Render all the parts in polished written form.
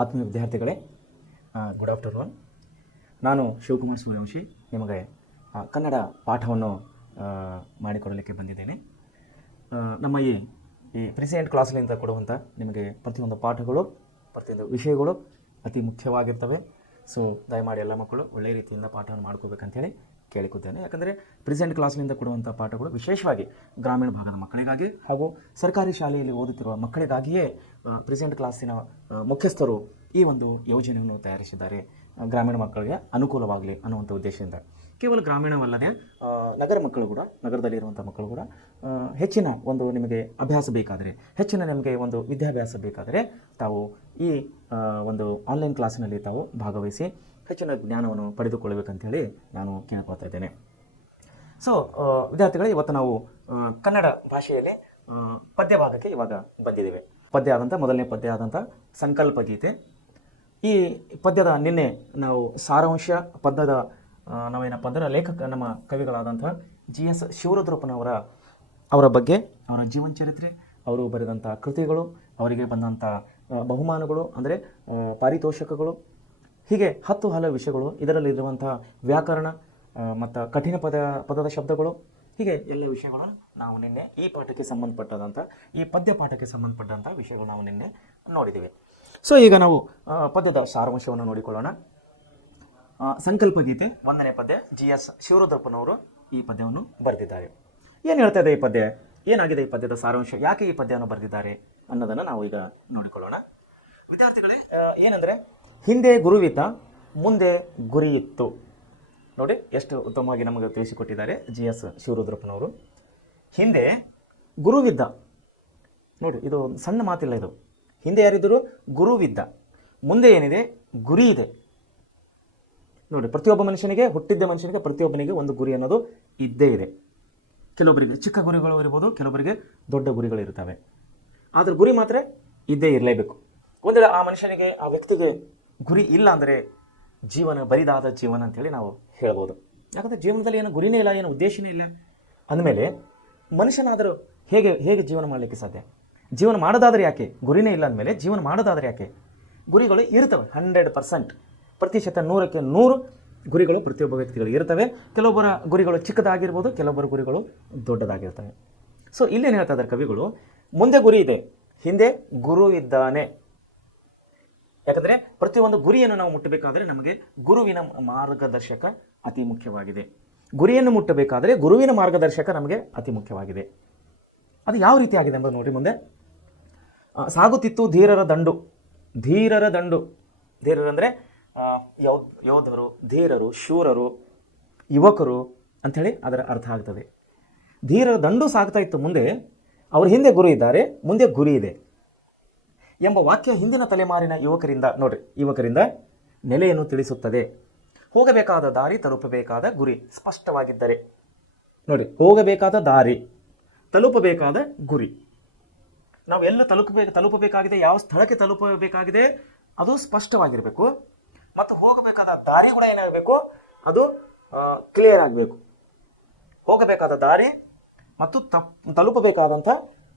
ಆತ್ಮೀಯ ವಿದ್ಯಾರ್ಥಿಗಳೇ, good afternoon. ನಾನು ಶಿವಕುಮಾರ್ ಸೂರ್ಯವಂಶಿ ನಿಮಗೆ ಕನ್ನಡ ಪಾಠವನ್ನು ಮಾಡಿಕೊಡಲಿಕ್ಕೆ ಬಂದಿದ್ದೇನೆ. ನಮ್ಮ ಈ ಪ್ರೆಸೆಂಟ್ ಕ್ಲಾಸ್ಲಿಂದ ಕೊಡುವಂಥ ನಿಮಗೆ ಪ್ರತಿಯೊಂದು ಪಾಠಗಳು, ಪ್ರತಿಯೊಂದು ವಿಷಯಗಳು ಅತಿ ಮುಖ್ಯವಾಗಿರ್ತವೆ. ಸೊ ದಯಮಾಡಿ ಎಲ್ಲ ಮಕ್ಕಳು ಒಳ್ಳೆಯ ರೀತಿಯಿಂದ ಪಾಠವನ್ನು ಮಾಡ್ಕೋಬೇಕಂತೇಳಿ ಕೇಳಿಕೊದ್ದೇನೆ. ಯಾಕಂದರೆ ಪ್ರೆಸೆಂಟ್ ಕ್ಲಾಸ್ನಿಂದ ಕೊಡುವಂಥ ಪಾಠಗಳು ವಿಶೇಷವಾಗಿ ಗ್ರಾಮೀಣ ಭಾಗದ ಮಕ್ಕಳಿಗಾಗಿ ಹಾಗೂ ಸರ್ಕಾರಿ ಶಾಲೆಯಲ್ಲಿ ಓದುತ್ತಿರುವ ಮಕ್ಕಳಿಗಾಗಿಯೇ ಪ್ರೆಸೆಂಟ್ ಕ್ಲಾಸಿನ ಮುಖ್ಯಸ್ಥರು ಈ ಒಂದು ಯೋಜನೆಯನ್ನು ತಯಾರಿಸಿದ್ದಾರೆ. ಗ್ರಾಮೀಣ ಮಕ್ಕಳಿಗೆ ಅನುಕೂಲವಾಗಲಿ ಅನ್ನುವಂಥ ಉದ್ದೇಶದಿಂದ. ಕೇವಲ ಗ್ರಾಮೀಣವಲ್ಲದೆ ನಗರ ಮಕ್ಕಳು ಕೂಡ, ನಗರದಲ್ಲಿರುವಂಥ ಮಕ್ಕಳು ಕೂಡ ಹೆಚ್ಚಿನ ಒಂದು ನಿಮಗೆ ಅಭ್ಯಾಸ ಬೇಕಾದರೆ, ಹೆಚ್ಚಿನ ನಿಮಗೆ ಒಂದು ವಿದ್ಯಾಭ್ಯಾಸ ಬೇಕಾದರೆ ತಾವು ಈ ಒಂದು ಆನ್ಲೈನ್ ಕ್ಲಾಸಿನಲ್ಲಿ ತಾವು ಭಾಗವಹಿಸಿ ಹೆಚ್ಚಿನ ಜ್ಞಾನವನ್ನು ಪಡೆದುಕೊಳ್ಳಬೇಕಂತೇಳಿ ನಾನು ಕೇಳ್ಕೊಳ್ತಾ ಇದ್ದೇನೆ. ಸೊ ವಿದ್ಯಾರ್ಥಿಗಳೇ, ಇವತ್ತು ನಾವು ಕನ್ನಡ ಭಾಷೆಯಲ್ಲಿ ಪದ್ಯ ಭಾಗಕ್ಕೆ ಇವಾಗ ಬಂದಿದ್ದೇವೆ. ಮೊದಲನೇ ಪದ್ಯ ಆದಂಥ ಸಂಕಲ್ಪ ಗೀತೆ. ಈ ಪದ್ಯದ ನಿನ್ನೆ ನಾವು ಸಾರಾಂಶ ಪದ್ಯದ ನಾವೇನಪ್ಪ ಅಂದರೆ ನಮ್ಮ ಕವಿಗಳಾದಂಥ GS ಶಿವರುದ್ರಪ್ಪನವರ ಬಗ್ಗೆ, ಅವರ ಜೀವನ ಚರಿತ್ರೆ, ಅವರು ಬರೆದಂಥ ಕೃತಿಗಳು, ಅವರಿಗೆ ಬಂದಂಥ ಬಹುಮಾನಗಳು ಅಂದರೆ ಪಾರಿತೋಷಕಗಳು, ಹೀಗೆ 10 ಹಲವು ವಿಷಯಗಳು, ಇದರಲ್ಲಿರುವಂಥ ವ್ಯಾಕರಣ ಮತ್ತು ಕಠಿಣ ಪದದ ಶಬ್ದಗಳು, ಹೀಗೆ ಎಲ್ಲ ವಿಷಯಗಳನ್ನು ನಾವು ನಿನ್ನೆ ಈ ಪಾಠಕ್ಕೆ ಸಂಬಂಧಪಟ್ಟದಂಥ, ಈ ಪದ್ಯ ಪಾಠಕ್ಕೆ ಸಂಬಂಧಪಟ್ಟಂಥ ವಿಷಯಗಳು ನಾವು ನಿನ್ನೆ ನೋಡಿದ್ದೀವಿ. ಸೊ ಈಗ ನಾವು ಪದ್ಯದ ಸಾರಾಂಶವನ್ನು ನೋಡಿಕೊಳ್ಳೋಣ. ಸಂಕಲ್ಪ ಗೀತೆ 1ನೇ ಪದ್ಯ, GS ಶಿವರುದ್ರಪ್ಪನವರು ಈ ಪದ್ಯವನ್ನು ಬರೆದಿದ್ದಾರೆ. ಏನು ಹೇಳ್ತಾ ಇದೆ ಈ ಪದ್ಯ, ಏನಾಗಿದೆ ಈ ಪದ್ಯದ ಸಾರಾಂಶ, ಯಾಕೆ ಈ ಪದ್ಯವನ್ನು ಬರೆದಿದ್ದಾರೆ ಅನ್ನೋದನ್ನು ನಾವು ಈಗ ನೋಡಿಕೊಳ್ಳೋಣ. ವಿದ್ಯಾರ್ಥಿಗಳೇ, ಏನಂದರೆ ಹಿಂದೆ ಗುರುವಿತ ಮುಂದೆ ಗುರಿ ಇತ್ತು. ನೋಡಿ ಎಷ್ಟು ಉತ್ತಮವಾಗಿ ನಮಗೆ ತಿಳಿಸಿಕೊಟ್ಟಿದ್ದಾರೆ GS ಶಿವರುದ್ರಪ್ಪನವರು. ಹಿಂದೆ ಗುರುವಿದ್ದ, ನೋಡಿ ಇದು ಸಣ್ಣ ಮಾತಿಲ್ಲ, ಇದು ಹಿಂದೆ ಯಾರಿದ್ದರು, ಗುರುವಿದ್ದ. ಮುಂದೆ ಏನಿದೆ, ಗುರಿ ಇದೆ. ನೋಡಿ, ಪ್ರತಿಯೊಬ್ಬ ಮನುಷ್ಯನಿಗೆ, ಹುಟ್ಟಿದ್ದ ಮನುಷ್ಯನಿಗೆ ಪ್ರತಿಯೊಬ್ಬನಿಗೆ ಒಂದು ಗುರಿ ಅನ್ನೋದು ಇದ್ದೇ ಇದೆ. ಕೆಲವೊಬ್ಬರಿಗೆ ಚಿಕ್ಕ ಗುರಿಗಳು ಇರ್ಬೋದು, ಕೆಲವೊಬ್ಬರಿಗೆ ದೊಡ್ಡ ಗುರಿಗಳು ಇರ್ತವೆ. ಆದರೆ ಗುರಿ ಮಾತ್ರ ಇದ್ದೇ ಇರಲೇಬೇಕು. ಒಂದು ವೇಳೆ ಆ ಮನುಷ್ಯನಿಗೆ, ಆ ವ್ಯಕ್ತಿಗೆ ಗುರಿ ಇಲ್ಲ ಅಂದರೆ ಜೀವನ ಬರಿದಾದ ಜೀವನ ಅಂತೇಳಿ ನಾವು ಹೇಳ್ಬೋದು. ಯಾಕಂದರೆ ಜೀವನದಲ್ಲಿ ಏನು ಗುರಿನೇ ಇಲ್ಲ, ಏನು ಉದ್ದೇಶನೇ ಇಲ್ಲ ಅಂದಮೇಲೆ ಮನುಷ್ಯನಾದರೂ ಹೇಗೆ ಜೀವನ ಮಾಡಲಿಕ್ಕೆ ಸಾಧ್ಯ? ಜೀವನ ಮಾಡೋದಾದರೆ ಯಾಕೆ? ಗುರಿನೇ ಇಲ್ಲ ಅಂದಮೇಲೆ ಜೀವನ ಮಾಡೋದಾದರೆ ಯಾಕೆ? ಗುರಿಗಳು ಇರ್ತವೆ, 100% ಪ್ರತಿಶತ 100ಕ್ಕೆ 100 ಗುರಿಗಳು ಪ್ರತಿಯೊಬ್ಬ ವ್ಯಕ್ತಿಗಳು ಇರ್ತವೆ. ಕೆಲವೊಬ್ಬರ ಗುರಿಗಳು ಚಿಕ್ಕದಾಗಿರ್ಬೋದು, ಕೆಲವೊಬ್ಬರ ಗುರಿಗಳು ದೊಡ್ಡದಾಗಿರ್ತವೆ. ಸೊ ಇಲ್ಲೇನು ಹೇಳ್ತಾ ಇದ್ದಾರೆ ಕವಿಗಳು, ಮುಂದೆ ಗುರಿ ಇದೆ, ಹಿಂದೆ ಗುರು ಇದ್ದಾನೆ. ಯಾಕಂದರೆ ಪ್ರತಿಯೊಂದು ಗುರಿಯನ್ನು ನಾವು ಮುಟ್ಟಬೇಕಾದರೆ ನಮಗೆ ಗುರುವಿನ ಮಾರ್ಗದರ್ಶಕ ಅತಿ ಮುಖ್ಯವಾಗಿದೆ. ಗುರಿಯನ್ನು ಮುಟ್ಟಬೇಕಾದರೆ ಗುರುವಿನ ಮಾರ್ಗದರ್ಶಕ ನಮಗೆ ಅತಿ ಮುಖ್ಯವಾಗಿದೆ. ಅದು ಯಾವ ರೀತಿ ಆಗಿದೆ ಎಂಬುದು ನೋಡಿ ಮುಂದೆ. ಸಾಗುತ್ತಿತ್ತು ಧೀರರ ದಂಡು. ಧೀರರಂದರೆ ಯೋಧರು, ಧೀರರು, ಶೂರರು, ಯುವಕರು ಅಂಥೇಳಿ ಅದರ ಅರ್ಥ ಆಗ್ತದೆ. ಧೀರರ ದಂಡು ಸಾಗ್ತಾ ಇತ್ತು ಮುಂದೆ, ಅವ್ರ ಹಿಂದೆ ಗುರು ಇದ್ದಾರೆ, ಮುಂದೆ ಗುರಿ ಇದೆ ಎಂಬ ವಾಕ್ಯ ಹಿಂದಿನ ತಲೆಮಾರಿನ ಯುವಕರಿಂದ ನೆಲೆಯನ್ನು ತಿಳಿಸುತ್ತದೆ. ಹೋಗಬೇಕಾದ ದಾರಿ, ತಲುಪಬೇಕಾದ ಗುರಿ ಸ್ಪಷ್ಟವಾಗಿದ್ದರೆ, ನೋಡಿ, ಹೋಗಬೇಕಾದ ದಾರಿ, ತಲುಪಬೇಕಾದ ಗುರಿ, ನಾವು ಎಲ್ಲ ತಲುಪಬೇಕಾಗಿದೆ, ಯಾವ ಸ್ಥಳಕ್ಕೆ ತಲುಪಬೇಕಾಗಿದೆ ಅದು ಸ್ಪಷ್ಟವಾಗಿರಬೇಕು. ಮತ್ತು ಹೋಗಬೇಕಾದ ದಾರಿ ಕೂಡ ಏನಾಗಬೇಕು, ಅದು ಕ್ಲಿಯರ್ ಆಗಬೇಕು. ಹೋಗಬೇಕಾದ ದಾರಿ ಮತ್ತು ತಲುಪಬೇಕಾದಂಥ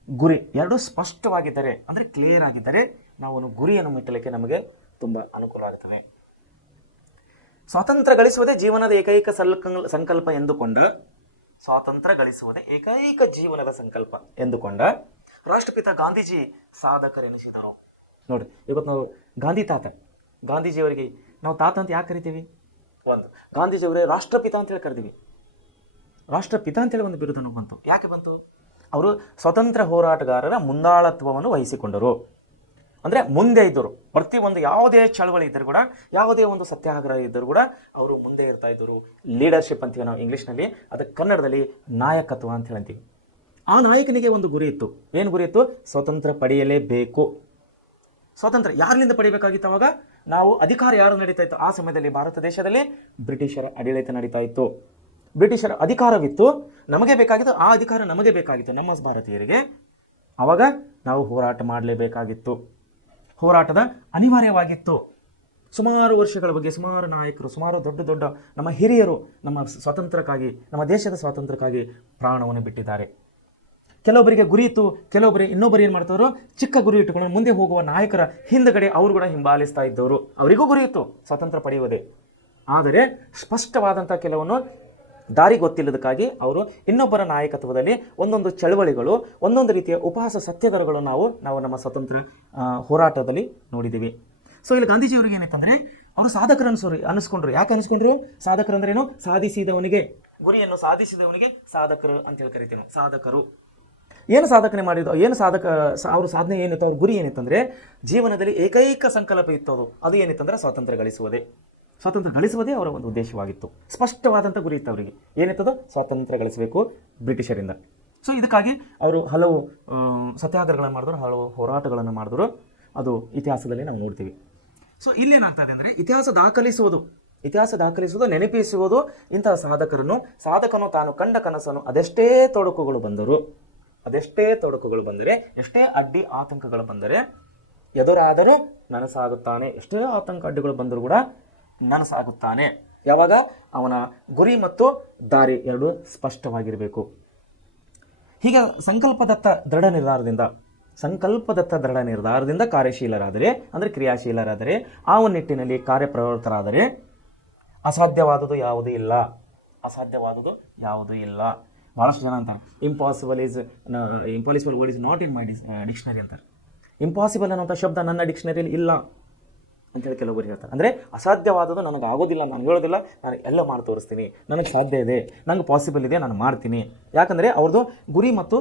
ಗುರಿ ಎರಡೂ ಸ್ಪಷ್ಟವಾಗಿದ್ದರೆ, ಅಂದರೆ ಕ್ಲಿಯರ್ ಆಗಿದ್ದರೆ ನಾವು ಗುರಿಯನ್ನು ಮುಟ್ಟಲಿಕ್ಕೆ ನಮಗೆ ತುಂಬ ಅನುಕೂಲ ಆಗುತ್ತದೆ. ಸ್ವಾತಂತ್ರ್ಯ ಗಳಿಸುವುದೇ ಜೀವನದ ಏಕೈಕ ಸಂಕಲ್ಪ ಎಂದುಕೊಂಡ, ಸ್ವಾತಂತ್ರ್ಯ ಗಳಿಸುವುದೇ ಏಕೈಕ ಜೀವನದ ಸಂಕಲ್ಪ ಎಂದುಕೊಂಡ ರಾಷ್ಟ್ರಪಿತ ಗಾಂಧೀಜಿ ಸಾಧಕರೆನಿಸಿದರು. ನೋಡಿ, ಇವತ್ತು ನಾವು ಗಾಂಧೀಜಿಯವರಿಗೆ ನಾವು ತಾತ ಅಂತ ಯಾಕೆ ಕರಿತೀವಿ? ಒಂದು, ಗಾಂಧೀಜಿಯವರೇ ರಾಷ್ಟ್ರಪಿತ ಅಂತೇಳಿ ಕರೆದಿವಿ. ರಾಷ್ಟ್ರಪಿತ ಅಂತೇಳಿ ಒಂದು ಬಿರುದು ನಮಗೆ ಬಂತು. ಯಾಕೆ ಬಂತು? ಅವರು ಸ್ವತಂತ್ರ ಹೋರಾಟಗಾರರ ಮುಂದಾಳತ್ವವನ್ನು ವಹಿಸಿಕೊಂಡರು. ಅಂದರೆ ಮುಂದೆ ಇದ್ದರು. ಪ್ರತಿಯೊಂದು ಯಾವುದೇ ಚಳವಳಿ ಇದ್ದರೂ ಕೂಡ, ಯಾವುದೇ ಒಂದು ಸತ್ಯಾಗ್ರಹ ಇದ್ದರೂ ಕೂಡ ಅವರು ಮುಂದೆ ಇರ್ತಾ ಇದ್ದರು. ಲೀಡರ್ಶಿಪ್ ಅಂತೀವಿ ನಾವು ಇಂಗ್ಲೀಷ್ನಲ್ಲಿ, ಅದಕ್ಕೆ ಕನ್ನಡದಲ್ಲಿ ನಾಯಕತ್ವ ಅಂತ ಹೇಳ್ತೀವಿ. ಆ ನಾಯಕನಿಗೆ ಒಂದು ಗುರಿ ಇತ್ತು. ಏನು ಗುರಿ ಇತ್ತು? ಸ್ವತಂತ್ರ ಪಡೆಯಲೇಬೇಕು. ಸ್ವಾತಂತ್ರ್ಯ ಯಾರಿಂದ ಪಡಿಬೇಕಾಗಿತ್ತು? ಅವಾಗ ನಾವು ಅಧಿಕಾರ ಯಾರು ನಡೀತಾ ಇತ್ತು? ಆ ಸಮಯದಲ್ಲಿ ಭಾರತ ದೇಶದಲ್ಲಿ ಬ್ರಿಟಿಷರ ಆಡಳಿತ ನಡೀತಾ ಇತ್ತು. ಬ್ರಿಟಿಷರ ಅಧಿಕಾರವಿತ್ತು, ನಮಗೆ ಬೇಕಾಗಿತ್ತು. ಆ ಅಧಿಕಾರ ನಮಗೆ ಬೇಕಾಗಿತ್ತು, ನಮ್ಮ ಭಾರತೀಯರಿಗೆ. ಆವಾಗ ನಾವು ಹೋರಾಟ ಮಾಡಲೇಬೇಕಾಗಿತ್ತು. ಹೋರಾಟದ ಅನಿವಾರ್ಯವಾಗಿತ್ತು. ಸುಮಾರು ವರ್ಷಗಳ ಬಗ್ಗೆ ಸುಮಾರು ನಾಯಕರು, ಸುಮಾರು ದೊಡ್ಡ ನಮ್ಮ ಹಿರಿಯರು ನಮ್ಮ ಸ್ವಾತಂತ್ರ್ಯಕ್ಕಾಗಿ, ನಮ್ಮ ದೇಶದ ಸ್ವಾತಂತ್ರ್ಯಕ್ಕಾಗಿ ಪ್ರಾಣವನ್ನು ಬಿಟ್ಟಿದ್ದಾರೆ. ಕೆಲವೊಬ್ಬರಿಗೆ ಗುರಿ ಇತ್ತು, ಕೆಲವೊಬ್ಬರಿಗೆ ಇನ್ನೊಬ್ಬರು ಏನು ಮಾಡ್ತಾರೋ ಚಿಕ್ಕ ಗುರಿ ಇಟ್ಟುಕೊಂಡು ಮುಂದೆ ಹೋಗುವ ನಾಯಕರ ಹಿಂದಗಡೆ ಅವರು ಕೂಡ ಹಿಂಬಾಲಿಸ್ತಾ ಇದ್ದವರು. ಅವರಿಗೂ ಗುರಿ ಇತ್ತು ಸ್ವಾತಂತ್ರ್ಯ ಪಡೆಯುವುದೇ. ಆದರೆ ಸ್ಪಷ್ಟವಾದಂಥ ಕೆಲವನ್ನು ದಾರಿ ಗೊತ್ತಿಲ್ಲದಕ್ಕಾಗಿ ಅವರು ಇನ್ನೊಬ್ಬರ ನಾಯಕತ್ವದಲ್ಲಿ ಒಂದೊಂದು ಚಳವಳಿಗಳು, ಒಂದೊಂದು ರೀತಿಯ ಉಪಹಾಸ ಸತ್ಯಾಗ್ರಹಗಳು ನಾವು ನಮ್ಮ ಸ್ವತಂತ್ರ ಹೋರಾಟದಲ್ಲಿ ನೋಡಿದ್ದೀವಿ. ಸೊ ಇಲ್ಲಿ ಗಾಂಧೀಜಿಯವರಿಗೆ ಏನಾಯ್ತಂದರೆ ಅವರು ಸಾಧಕರು ಅನಿಸ್ಕೊಂಡ್ರು. ಯಾಕೆ ಅನಿಸ್ಕೊಂಡ್ರು? ಸಾಧಕರು ಅಂದ್ರೇನು? ಸಾಧಿಸಿದವನಿಗೆ, ಗುರಿಯನ್ನು ಸಾಧಿಸಿದವನಿಗೆ ಸಾಧಕರು ಅಂತೇಳಿ ಕರಿತೀವಿ. ಸಾಧಕರು ಏನು ಸಾಧಕನೆ ಮಾಡಿದ್ದು, ಏನು ಅವ್ರ ಸಾಧನೆ ಏನಿತ್ತು, ಅವ್ರ ಗುರಿ ಏನಿತ್ತಂದರೆ ಜೀವನದಲ್ಲಿ ಏಕೈಕ ಸಂಕಲ್ಪ ಇತ್ತು. ಅದು ಏನಿತ್ತಂದ್ರೆ ಸ್ವಾತಂತ್ರ್ಯ ಗಳಿಸುವುದೇ ಅವರ ಒಂದು ಉದ್ದೇಶವಾಗಿತ್ತು. ಸ್ಪಷ್ಟವಾದಂಥ ಗುರಿ ಇತ್ತು ಅವರಿಗೆ. ಏನಿತ್ತದು? ಸ್ವಾತಂತ್ರ್ಯ ಗಳಿಸಬೇಕು ಬ್ರಿಟಿಷರಿಂದ. ಸೊ ಇದಕ್ಕಾಗಿ ಅವರು ಹಲವು ಸತ್ಯಾಗ್ರಹಗಳನ್ನು ಮಾಡಿದ್ರು, ಹಲವು ಹೋರಾಟಗಳನ್ನು ಮಾಡಿದ್ರು. ಅದು ಇತಿಹಾಸದಲ್ಲಿ ನಾವು ನೋಡ್ತೀವಿ. ಸೊ ಇಲ್ಲೇನಾಗ್ತದೆ ಅಂದರೆ ಇತಿಹಾಸ ದಾಖಲಿಸುವುದು, ನೆನಪಿಸುವುದು ಇಂತಹ ಸಾಧಕನು ತಾನು ಕಂಡ ಕನಸನ್ನು ಅದೆಷ್ಟೇ ತೊಡಕುಗಳು ಬಂದರೆ, ಎಷ್ಟೇ ಅಡ್ಡಿ ಆತಂಕಗಳು ಬಂದರೆ ಎದುರಾದರೂ ನನಸಾಗುತ್ತಾನೆ. ಎಷ್ಟೇ ಆತಂಕ ಅಡ್ಡಿಗಳು ಬಂದರೂ ಕೂಡ ನನಸಾಗುತ್ತಾನೆ. ಯಾವಾಗ? ಅವನ ಗುರಿ ಮತ್ತು ದಾರಿ ಎರಡೂ ಸ್ಪಷ್ಟವಾಗಿರಬೇಕು. ಹೀಗೆ ಸಂಕಲ್ಪದತ್ತ ದೃಢ ನಿರ್ಧಾರದಿಂದ ಕಾರ್ಯಶೀಲರಾದರೆ, ಅಂದರೆ ಕ್ರಿಯಾಶೀಲರಾದರೆ, ಆ ಒಂದು ನಿಟ್ಟಿನಲ್ಲಿ ಕಾರ್ಯಪ್ರವೃತ್ತರಾದರೆ ಅಸಾಧ್ಯವಾದುದು ಯಾವುದೂ ಇಲ್ಲ. ಭಾಳಷ್ಟು ಜನ ಅಂತಾರೆ impossible word is not in my dictionary ಅಂತಾರೆ. ಇಂಪಾಸಿಬಲ್ ಅನ್ನೋಂಥ ಶಬ್ದ ನನ್ನ ಡಿಕ್ಷನರಿಯಲ್ಲಿ ಇಲ್ಲ ಅಂತೇಳಿ ಕೆಲವೊಬ್ಬರು ಹೇಳ್ತಾರೆ. ಅಂದರೆ ಅಸಾಧ್ಯವಾದದ್ದು ನನಗೆ ಆಗೋದಿಲ್ಲ, ನಾನು ಹೇಳೋದಿಲ್ಲ, ನಾನು ಎಲ್ಲ ಮಾಡಿ ತೋರಿಸ್ತೀನಿ, ನನಗೆ ಸಾಧ್ಯ ಇದೆ, ನನಗೆ ಪಾಸಿಬಲ್ ಇದೆ, ನಾನು ಮಾಡ್ತೀನಿ. ಯಾಕಂದರೆ ಅವ್ರದ್ದು ಗುರಿ ಮತ್ತು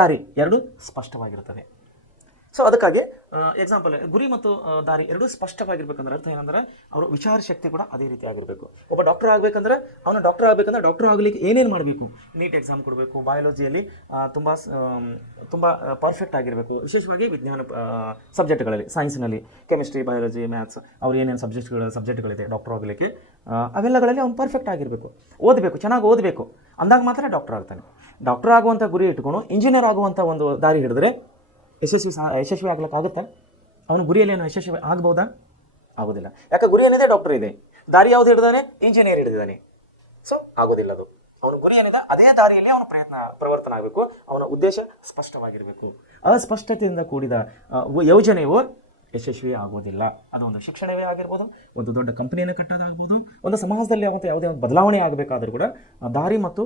ದಾರಿ ಎರಡೂ ಸ್ಪಷ್ಟವಾಗಿರ್ತದೆ. ಸೊ ಅದಕ್ಕಾಗಿ ಎಕ್ಸಾಂಪಲ್, ಗುರಿ ಮತ್ತು ದಾರಿ ಎರಡೂ ಸ್ಪಷ್ಟವಾಗಿರ್ಬೇಕಂದ್ರೆ ಅರ್ಥ ಏನಂದ್ರೆ ಅವರ ವಿಚಾರ ಶಕ್ತಿ ಕೂಡ ಅದೇ ರೀತಿ ಆಗಿರಬೇಕು. ಒಬ್ಬ ಡಾಕ್ಟರ್ ಆಗಬೇಕಂದ್ರೆ ಡಾಕ್ಟರ್ ಆಗಲಿಕ್ಕೆ ಏನೇನು ಮಾಡಬೇಕು? ನೀಟ್ ಎಕ್ಸಾಮ್ ಕೊಡಬೇಕು, ಬಯಾಲಜಿಯಲ್ಲಿ ತುಂಬ ಪರ್ಫೆಕ್ಟ್ ಆಗಿರಬೇಕು, ವಿಶೇಷವಾಗಿ ವಿಜ್ಞಾನ ಸಬ್ಜೆಕ್ಟ್ಗಳಲ್ಲಿ, ಸೈನ್ಸ್ನಲ್ಲಿ ಕೆಮಿಸ್ಟ್ರಿ, ಬಯಾಲಜಿ, ಮ್ಯಾಥ್ಸ್, ಅವ್ರು ಏನೇನು ಸಬ್ಜೆಕ್ಟ್ಗಳಿದೆ ಡಾಕ್ಟರ್ ಆಗಲಿಕ್ಕೆ, ಅವೆಲ್ಲಗಳಲ್ಲಿ ಅವ್ನು ಪರ್ಫೆಕ್ಟ್ ಆಗಿರಬೇಕು, ಚೆನ್ನಾಗಿ ಓದಬೇಕು. ಅಂದಾಗ ಮಾತ್ರ ಡಾಕ್ಟರ್ ಆಗ್ತಾನೆ. ಡಾಕ್ಟರ್ ಆಗುವಂಥ ಗುರಿ ಇಟ್ಕೊಂಡು ಇಂಜಿನಿಯರ್ ಆಗುವಂಥ ಒಂದು ದಾರಿ ಹಿಡಿದ್ರೆ ಯಶಸ್ವಿ ಆಗ್ಲಿಕ್ಕಾಗುತ್ತಾ? ಅವನ ಗುರಿಯಲ್ಲಿ ಏನು ಯಶಸ್ವಿ ಆಗ್ಬೋದಾ? ಆಗೋದಿಲ್ಲ. ಯಾಕೆ? ಗುರಿ ಏನಿದೆ ಡಾಕ್ಟರ್ ಇದೆ, ದಾರಿ ಯಾವುದು ಹಿಡಿದಾನೆ? ಇಂಜಿನಿಯರ್ ಹಿಡಿದಿದ್ದಾನೆ. ಸೊ ಆಗೋದಿಲ್ಲ. ಅದು ಅವನ ಗುರಿ ಏನಿದೆ ಅದೇ ದಾರಿಯಲ್ಲಿ ಅವನ ಪ್ರವರ್ತನ ಆಗಬೇಕು. ಅವನ ಉದ್ದೇಶ ಸ್ಪಷ್ಟವಾಗಿರಬೇಕು. ಅಸ್ಪಷ್ಟತೆಯಿಂದ ಕೂಡಿದ ಯೋಜನೆಯು ಯಶಸ್ವಿ ಆಗೋದಿಲ್ಲ. ಅದು ಒಂದು ಶಿಕ್ಷಣವೇ ಆಗಿರ್ಬೋದು, ಒಂದು ದೊಡ್ಡ ಕಂಪನಿಯನ್ನು ಕಟ್ಟೋದಾಗ್ಬೋದು, ಒಂದು ಸಮಾಜದಲ್ಲಿ ಯಾವುದೇ ಒಂದು ಬದಲಾವಣೆ ಆಗಬೇಕಾದ್ರೂ ಕೂಡ ದಾರಿ ಮತ್ತು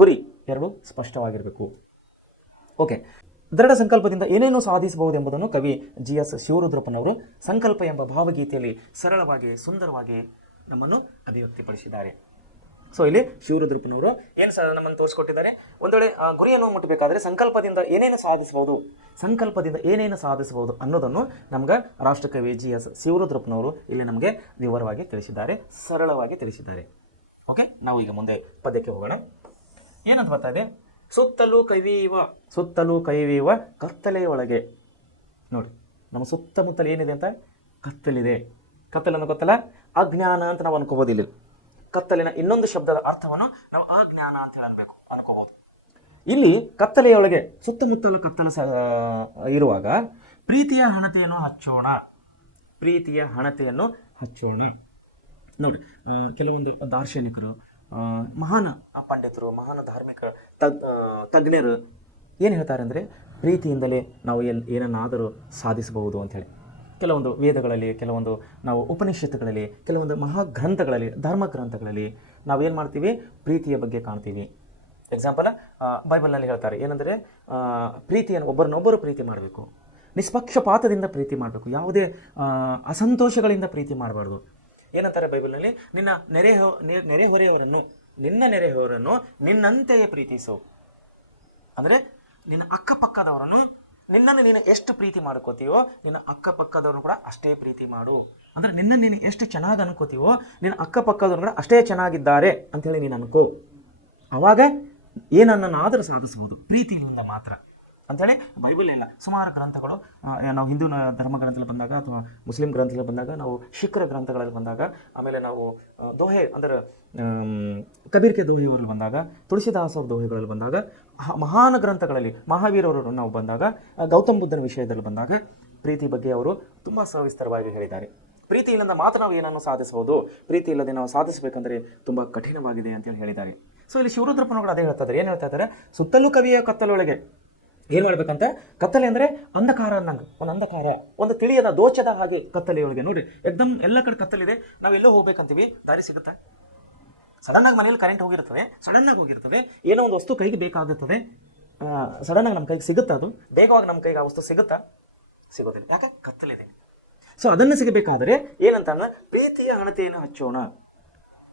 ಗುರಿ ಎರಡೂ ಸ್ಪಷ್ಟವಾಗಿರಬೇಕು. ಓಕೆ, ದೃಢ ಸಂಕಲ್ಪದಿಂದ ಏನೇನು ಸಾಧಿಸಬಹುದು ಎಂಬುದನ್ನು ಕವಿ GS ಶಿವರುದ್ರಪ್ಪನವರು ಸಂಕಲ್ಪ ಎಂಬ ಭಾವಗೀತೆಯಲ್ಲಿ ಸರಳವಾಗಿ, ಸುಂದರವಾಗಿ ನಮ್ಮನ್ನು ಅಭಿವ್ಯಕ್ತಿಪಡಿಸಿದ್ದಾರೆ. ಸೊ ಇಲ್ಲಿ ಶಿವರುದ್ರಪ್ಪನವರು ನಮ್ಮನ್ನು ತೋರಿಸ್ಕೊಟ್ಟಿದ್ದಾರೆ. ಒಂದು ವೇಳೆ ಗುರಿಯನ್ನು ಮುಟ್ಟಬೇಕಾದ್ರೆ ಸಂಕಲ್ಪದಿಂದ ಏನೇನು ಸಾಧಿಸಬಹುದು ಅನ್ನೋದನ್ನು ನಮ್ಗೆ ರಾಷ್ಟ್ರಕವಿ GS ಶಿವರುದ್ರಪ್ಪನವರು ಇಲ್ಲಿ ನಮಗೆ ವಿವರವಾಗಿ ತಿಳಿಸಿದ್ದಾರೆ, ಸರಳವಾಗಿ ತಿಳಿಸಿದ್ದಾರೆ. ಓಕೆ, ನಾವು ಈಗ ಮುಂದೆ ಪದ್ಯಕ್ಕೆ ಹೋಗೋಣ. ಏನಂತ ಬರ್ತಾ ಇದೆ? ಸುತ್ತಲೂ ಕೈವೀವ ಕತ್ತಲೆಯೊಳಗೆ. ನೋಡಿ, ನಮ್ಮ ಸುತ್ತಮುತ್ತಲು ಏನಿದೆ ಅಂತ? ಕತ್ತಲಿದೆ. ಕತ್ತಲನ್ನು ಗೊತ್ತಲ್ಲ, ಅಜ್ಞಾನ ಅಂತ ನಾವು ಅನ್ಕೋಬೋದಿಲ್ಲ. ಕತ್ತಲಿನ ಇನ್ನೊಂದು ಶಬ್ದದ ಅರ್ಥವನ್ನು ನಾವು ಅಜ್ಞಾನ ಅಂತ ಅನ್ಕೋಬಹುದು. ಇಲ್ಲಿ ಕತ್ತಲೆಯೊಳಗೆ, ಸುತ್ತಮುತ್ತಲು ಕತ್ತಲ ಇರುವಾಗ ಪ್ರೀತಿಯ ಹಣತೆಯನ್ನು ಹಚ್ಚೋಣ. ನೋಡಿ, ಕೆಲವೊಂದು ದಾರ್ಶನಿಕರು, ಮಹಾನ್ ಪಂಡಿತರು, ಮಹಾನ್ ಧಾರ್ಮಿಕ ತಜ್ಞರು ಏನು ಹೇಳ್ತಾರೆ ಅಂದರೆ, ಪ್ರೀತಿಯಿಂದಲೇ ನಾವು ಏನನ್ನಾದರೂ ಸಾಧಿಸಬಹುದು ಅಂಥೇಳಿ. ಕೆಲವೊಂದು ವೇದಗಳಲ್ಲಿ, ಕೆಲವೊಂದು ನಾವು ಉಪನಿಷತ್ತುಗಳಲ್ಲಿ, ಕೆಲವೊಂದು ಮಹಾಗ್ರಂಥಗಳಲ್ಲಿ, ಧರ್ಮಗ್ರಂಥಗಳಲ್ಲಿ ನಾವೇನು ಮಾಡ್ತೀವಿ? ಪ್ರೀತಿಯ ಬಗ್ಗೆ ಕಾಣ್ತೀವಿ. ಎಕ್ಸಾಂಪಲ್, ಬೈಬಲ್ನಲ್ಲಿ ಹೇಳ್ತಾರೆ ಏನಂದರೆ, ಪ್ರೀತಿಯನ್ನು ಒಬ್ಬರನ್ನೊಬ್ಬರು ಪ್ರೀತಿ ಮಾಡಬೇಕು, ನಿಷ್ಪಕ್ಷಪಾತದಿಂದ ಪ್ರೀತಿ ಮಾಡಬೇಕು, ಯಾವುದೇ ಅಸಂತೋಷಗಳಿಂದ ಪ್ರೀತಿ ಮಾಡಬಾರ್ದು. ಏನಂತಾರೆ ಬೈಬಲ್ನಲ್ಲಿ? ನಿನ್ನ ನೆರೆಹೊರೆಯವರನ್ನು ನಿನ್ನಂತೆಯೇ ಪ್ರೀತಿಸು. ಅಂದರೆ ನಿನ್ನ ಅಕ್ಕಪಕ್ಕದವರನ್ನು, ನಿನ್ನನ್ನು ನೀನು ಎಷ್ಟು ಪ್ರೀತಿ ಮಾಡ್ಕೋತೀವೋ ನಿನ್ನ ಅಕ್ಕಪಕ್ಕದವ್ರನ್ನು ಕೂಡ ಅಷ್ಟೇ ಪ್ರೀತಿ ಮಾಡು. ಅಂದರೆ ನಿನ್ನನ್ನು ನೀನು ಎಷ್ಟು ಚೆನ್ನಾಗಿ ಅನ್ಕೋತೀವೋ ನಿನ್ನ ಅಕ್ಕಪಕ್ಕದವ್ರು ಕೂಡ ಅಷ್ಟೇ ಚೆನ್ನಾಗಿದ್ದಾರೆ ಅಂಥೇಳಿ ನೀನು ಅನ್ಕೋ. ಆವಾಗ ಏನನ್ನಾದರೂ ಸಾಧಿಸಬಹುದು ಪ್ರೀತಿಯಿಂದ ಮಾತ್ರ ಅಂಥೇಳಿ ಬೈಬಲ್ ಇಲ್ಲ. ಸುಮಾರು ಗ್ರಂಥಗಳು ನಾವು ಹಿಂದೂ ಧರ್ಮಗ್ರಂಥದಲ್ಲಿ ಬಂದಾಗ, ಅಥವಾ ಮುಸ್ಲಿಂ ಗ್ರಂಥದಲ್ಲಿ ಬಂದಾಗ, ನಾವು ಶಿಖರ ಗ್ರಂಥಗಳಲ್ಲಿ ಬಂದಾಗ, ಆಮೇಲೆ ನಾವು ದೋಹೆ ಅಂದರೆ ಕಬೀರ್ ಕೆ ದೋಹೆಯವರಲ್ಲಿ ಬಂದಾಗ, ತುಳಸಿದಾಸ್ ಅವ್ರ ದೋಹೆಗಳಲ್ಲಿ ಬಂದಾಗ, ಮಹಾನ್ ಗ್ರಂಥಗಳಲ್ಲಿ ಮಹಾವೀರವರು ನಾವು ಬಂದಾಗ, ಗೌತಮ್ ಬುದ್ಧನ ವಿಷಯದಲ್ಲಿ ಬಂದಾಗ ಪ್ರೀತಿ ಬಗ್ಗೆ ಅವರು ತುಂಬ ಸವಿಸ್ತರವಾಗಿ ಹೇಳಿದ್ದಾರೆ. ಪ್ರೀತಿ ಇಲ್ಲದ ಮಾತ್ರ ನಾವು ಏನನ್ನು ಸಾಧಿಸಬಹುದು, ಪ್ರೀತಿ ಇಲ್ಲದೆ ನಾವು ಸಾಧಿಸಬೇಕಂದ್ರೆ ತುಂಬ ಕಠಿಣವಾಗಿದೆ ಅಂತೇಳಿ ಹೇಳಿದ್ದಾರೆ. ಸೊ ಇಲ್ಲಿ ಶಿವರುದ್ರಪ್ಪನವರು ಅದೇ ಹೇಳ್ತಾ ಇದ್ದಾರೆ. ಏನು ಹೇಳ್ತಾ ಇದ್ದಾರೆ? ಸುತ್ತಲೂ ಕವಿಯ ಕತ್ತಲೊಳಗೆ ಏನು ಮಾಡ್ಬೇಕಂತ? ಕತ್ತಲೆ ಅಂದರೆ ಅಂಧಕಾರ ಅನ್ನಂಗೆ, ಒಂದು ಅಂಧಕಾರ, ಒಂದು ತಿಳಿಯದ ದೋಚದ ಹಾಗೆ ಕತ್ತಲೆಯೊಳಗೆ. ನೋಡಿರಿ, ಎಕ್ದಮ್ ಎಲ್ಲ ಕಡೆ ಕತ್ತಲಿದೆ, ನಾವೆಲ್ಲೋ ಹೋಗ್ಬೇಕಂತೀವಿ, ದಾರಿ ಸಿಗುತ್ತಾ? ಸಡನ್ನಾಗಿ ಮನೇಲಿ ಕರೆಂಟ್ ಹೋಗಿರ್ತದೆ, ಸಡನ್ನಾಗಿ ಹೋಗಿರ್ತದೆ, ಏನೋ ಒಂದು ವಸ್ತು ಕೈಗೆ ಬೇಕಾಗುತ್ತದೆ, ಸಡನ್ನಾಗಿ ನಮ್ಮ ಕೈಗೆ ಸಿಗುತ್ತಾ? ಅದು ಬೇಗವಾಗಿ ನಮ್ಮ ಕೈಗೆ ಆ ವಸ್ತು ಸಿಗುತ್ತಾ? ಸಿಗೋದಿಲ್ಲ. ಯಾಕೆ? ಕತ್ತಲಿದೆ. ಸೊ ಅದನ್ನು ಸಿಗಬೇಕಾದರೆ ಏನಂತ ಅಂದ್ರೆ ಪ್ರೀತಿಯ ಹಣತೆಯನ್ನು ಹಚ್ಚೋಣ.